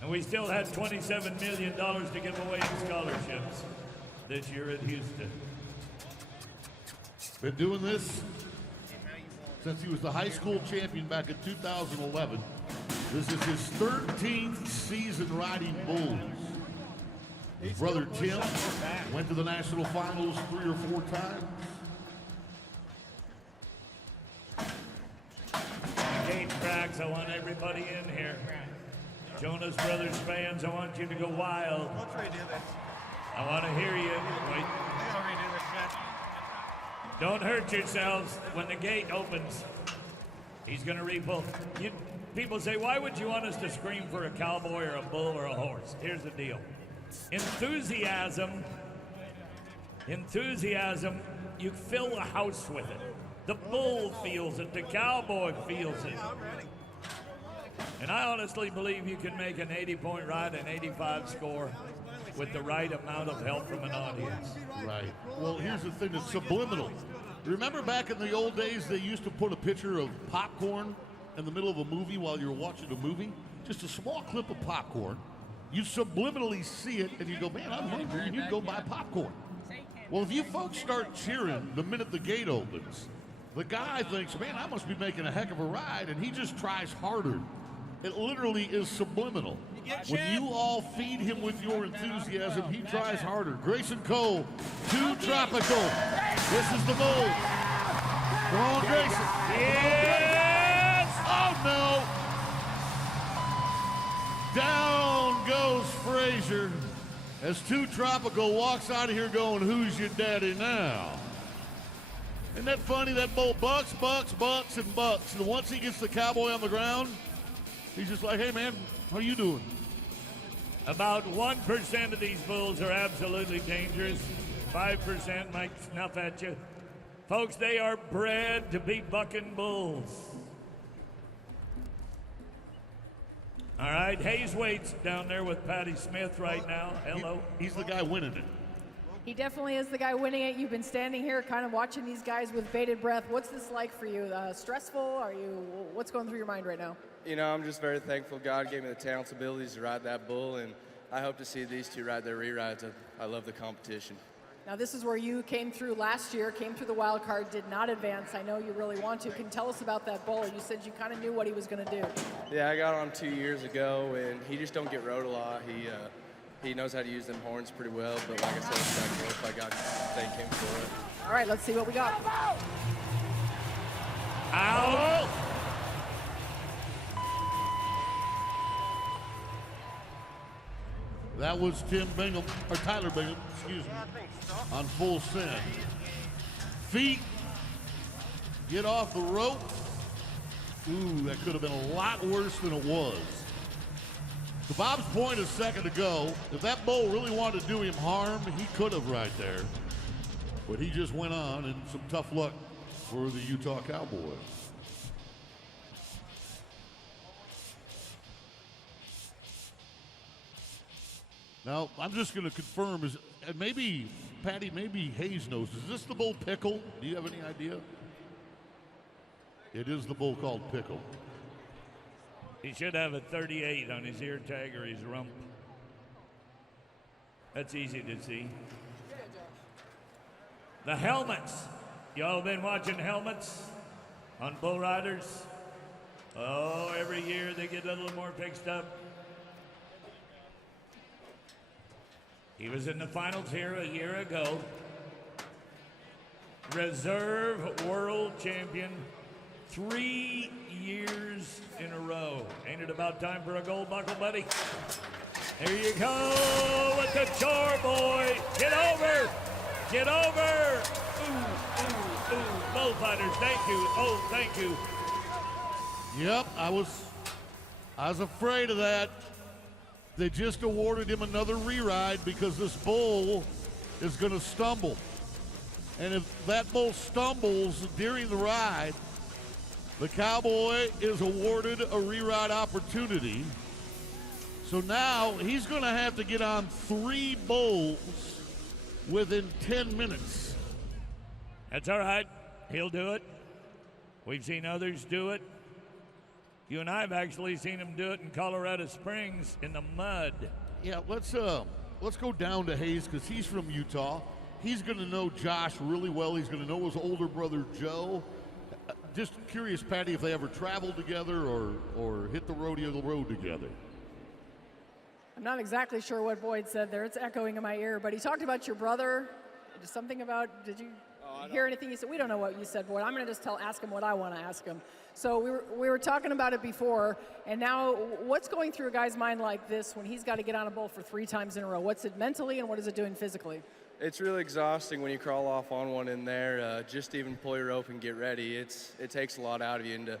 And we still had $27 million to give away in scholarships this year at Houston. Been doing this since he was the high school champion back in 2011. This is his 13th season riding bulls. His brother Tim went to the national finals 3 or 4 times. Gate cracks, I want everybody in here. Jonas Brothers fans, I want you to go wild. Let's redo this. I want to hear you. Wait. Let's redo this, man. Don't hurt yourselves when the gate opens. He's going to repull. People say, why would you want us to scream for a cowboy or a bull or a horse? Here's the deal. Enthusiasm, you fill the house with it. The bull feels it. The cowboy feels it. And I honestly believe you can make an 80-point ride, an 85 score, with the right amount of help from an audience. Right. Well, here's the thing, it's subliminal. Remember back in the old days, they used to put a picture of popcorn in the middle of a movie while you're watching a movie? Just a small clip of popcorn. You subliminally see it, and you go, man, I'm hungry, and you go buy popcorn. Well, if you folks start cheering the minute the gate opens, the guy thinks, man, I must be making a heck of a ride, and he just tries harder. It literally is subliminal. When you all feed him with your enthusiasm, he tries harder. Grayson Cole, 2 Tropical. This is the move. Come on, Grayson. Yes! Oh, no. Down goes Frazier as 2 Tropical walks out of here going, who's your daddy now? Isn't that funny? That bull bucks, and bucks. And once he gets the cowboy on the ground, he's just like, hey, man, how you doing? About 1% of these bulls are absolutely dangerous. 5% might snuff at you. Folks, they are bred to be bucking bulls. All right, Hayes Waite's down there with Patty Smith right now. Hello. He's the guy winning it. He definitely is the guy winning it. You've been standing here kind of watching these guys with bated breath. What's this like for you? Stressful? What's going through your mind right now? You know, I'm just very thankful God gave me the talents, abilities to ride that bull, and I hope to see these 2 ride their re-rides. I love the competition. Now, this is where you came through last year, came through the wild card, did not advance. I know you really want to. Can you tell us about that bull? You said you kind of knew what he was going to do. Yeah, I got on 2 years ago, and he just don't get rode a lot. He knows how to use them horns pretty well, but like I said, it's that growth. I got to thank him for it. All right, let's see what we got. Out. That was Tyler Bingham, excuse me, on full send. Feet get off the rope. Ooh, that could have been a lot worse than it was. To Bob's point a second ago, if that bull really wanted to do him harm, he could have right there. But he just went on, and some tough luck for the Utah Cowboys. Now, I'm just going to confirm, and maybe, Patty, maybe Hayes knows, is this the bull Pickle? Do you have any idea? It is the bull called Pickle. He should have a 38 on his ear tag or his rump. That's easy to see. The helmets. Y'all been watching helmets on bull riders? Oh, every year they get a little more fixed up. He was in the finals here a year ago. Reserve world champion 3 years in a row. Ain't it about time for a gold buckle, buddy? There you go with the chore boy. Get over. Get over. Ooh, ooh, ooh. Bullfighters, thank you. Oh, thank you. Yep, I was afraid of that. They just awarded him another re-ride because this bull is going to stumble. And if that bull stumbles during the ride, the Cowboy is awarded a re-ride opportunity. So now he's going to have to get on 3 bulls within 10 minutes. That's all right. He'll do it. We've seen others do it. You and I have actually seen him do it in Colorado Springs in the mud. Yeah, let's go down to Hayes because he's from Utah. He's going to know Josh really well. He's going to know his older brother Joe. Just curious, Patty, if they ever traveled together or hit the rodeo road together. I'm not exactly sure what Boyd said there. It's echoing in my ear, but he talked about your brother. Something about, did you hear anything he said? We don't know what you said, Boyd. I'm going to just ask him what I want to ask him. So we were talking about it before, and now what's going through a guy's mind like this when he's got to get on a bull for 3 times in a row? What's it mentally, and what is it doing physically? It's really exhausting when you crawl off on one in there. Just even pull your rope and get ready. It takes a lot out of you, and to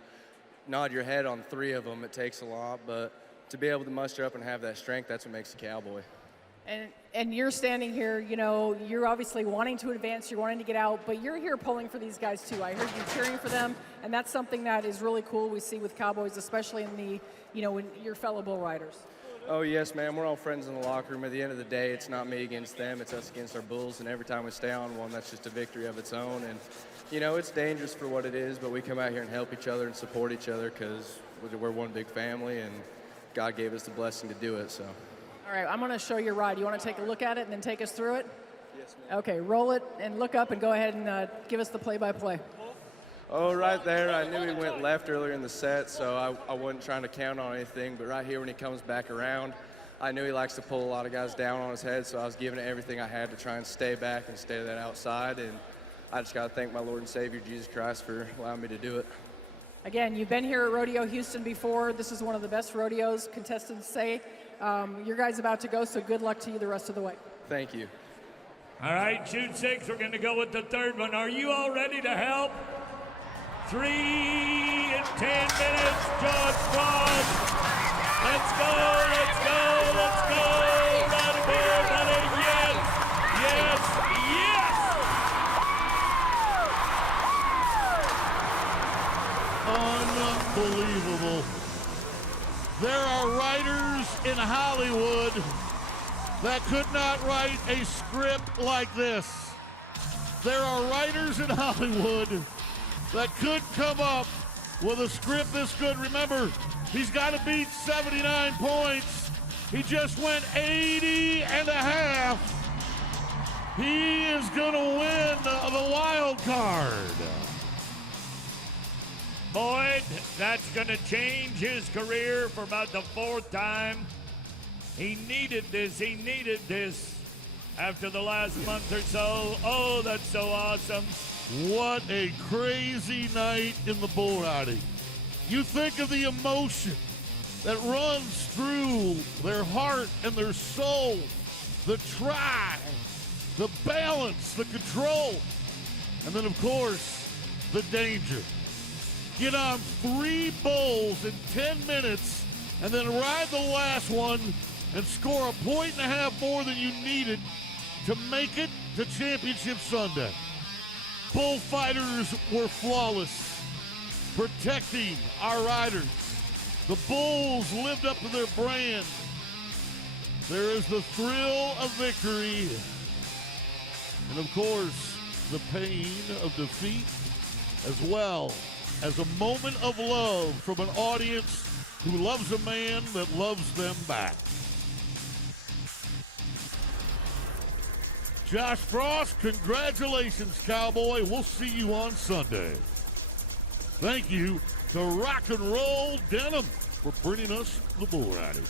nod your head on 3 of them, it takes a lot. But to be able to muster up and have that strength, that's what makes a cowboy. And you're standing here, you know, you're obviously wanting to advance, you're wanting to get out, but you're here pulling for these guys too. I heard you cheering for them, and that's something that is really cool we see with Cowboys, especially in the, you know, in your fellow bull riders. Oh, yes, man. We're all friends in the locker room. At the end of the day, it's not me against them. It's us against our bulls, and every time we stay on one, that's just a victory of its own. And, you know, it's dangerous for what it is, but we come out here and help each other and support each other because we're one big family, and God gave us the blessing to do it, so. All right, I'm going to show you a ride. You want to take a look at it and then take us through it? Yes, ma'am. Okay, roll it and look up and go ahead and give us the play-by-play. Oh, right there. I knew he went left earlier in the set, so I wasn't trying to count on anything. But right here when he comes back around, I knew he likes to pull a lot of guys down on his head, so I was giving it everything I had to try and stay back and stay that outside. And I just got to thank my Lord and Savior, Jesus Christ, for allowing me to do it. Again, you've been here at Rodeo Houston before. This is one of the best rodeos, contestants say. Your guys about to go, so good luck to you the rest of the way. Thank you. All right, shoot 6. We're going to go with the 3rd one. Are you all ready to help? 3 and 10 minutes. George Squad. Let's go, let's go, let's go. Run, boy, buddy. Yes, yes, yes. Unbelievable. There are writers in Hollywood that could not write a script like this. There are writers in Hollywood that could come up with a script this good. Remember, he's got to beat 79 points. He just went 80 and a half. He is going to win the wild card. Boyd, that's going to change his career for about the 4th time. He needed this. He needed this after the last month or so. Oh, that's so awesome. What a crazy night in the bull riding. You think of the emotion that runs through their heart and their soul, the drive, the balance, the control, and then, of course, the danger. Get on 3 bulls in 10 minutes and then ride the last one and score 1.5 points more than you needed to make it to Championship Sunday. Bullfighters were flawless, protecting our riders. The Bulls lived up to their brand. There is the thrill of victory, and of course, the pain of defeat, as well as a moment of love from an audience who loves a man that loves them back. Josh Frost, congratulations, Cowboy. We'll see you on Sunday. Thank you to Rock and Roll Denim for bringing us the bull riding.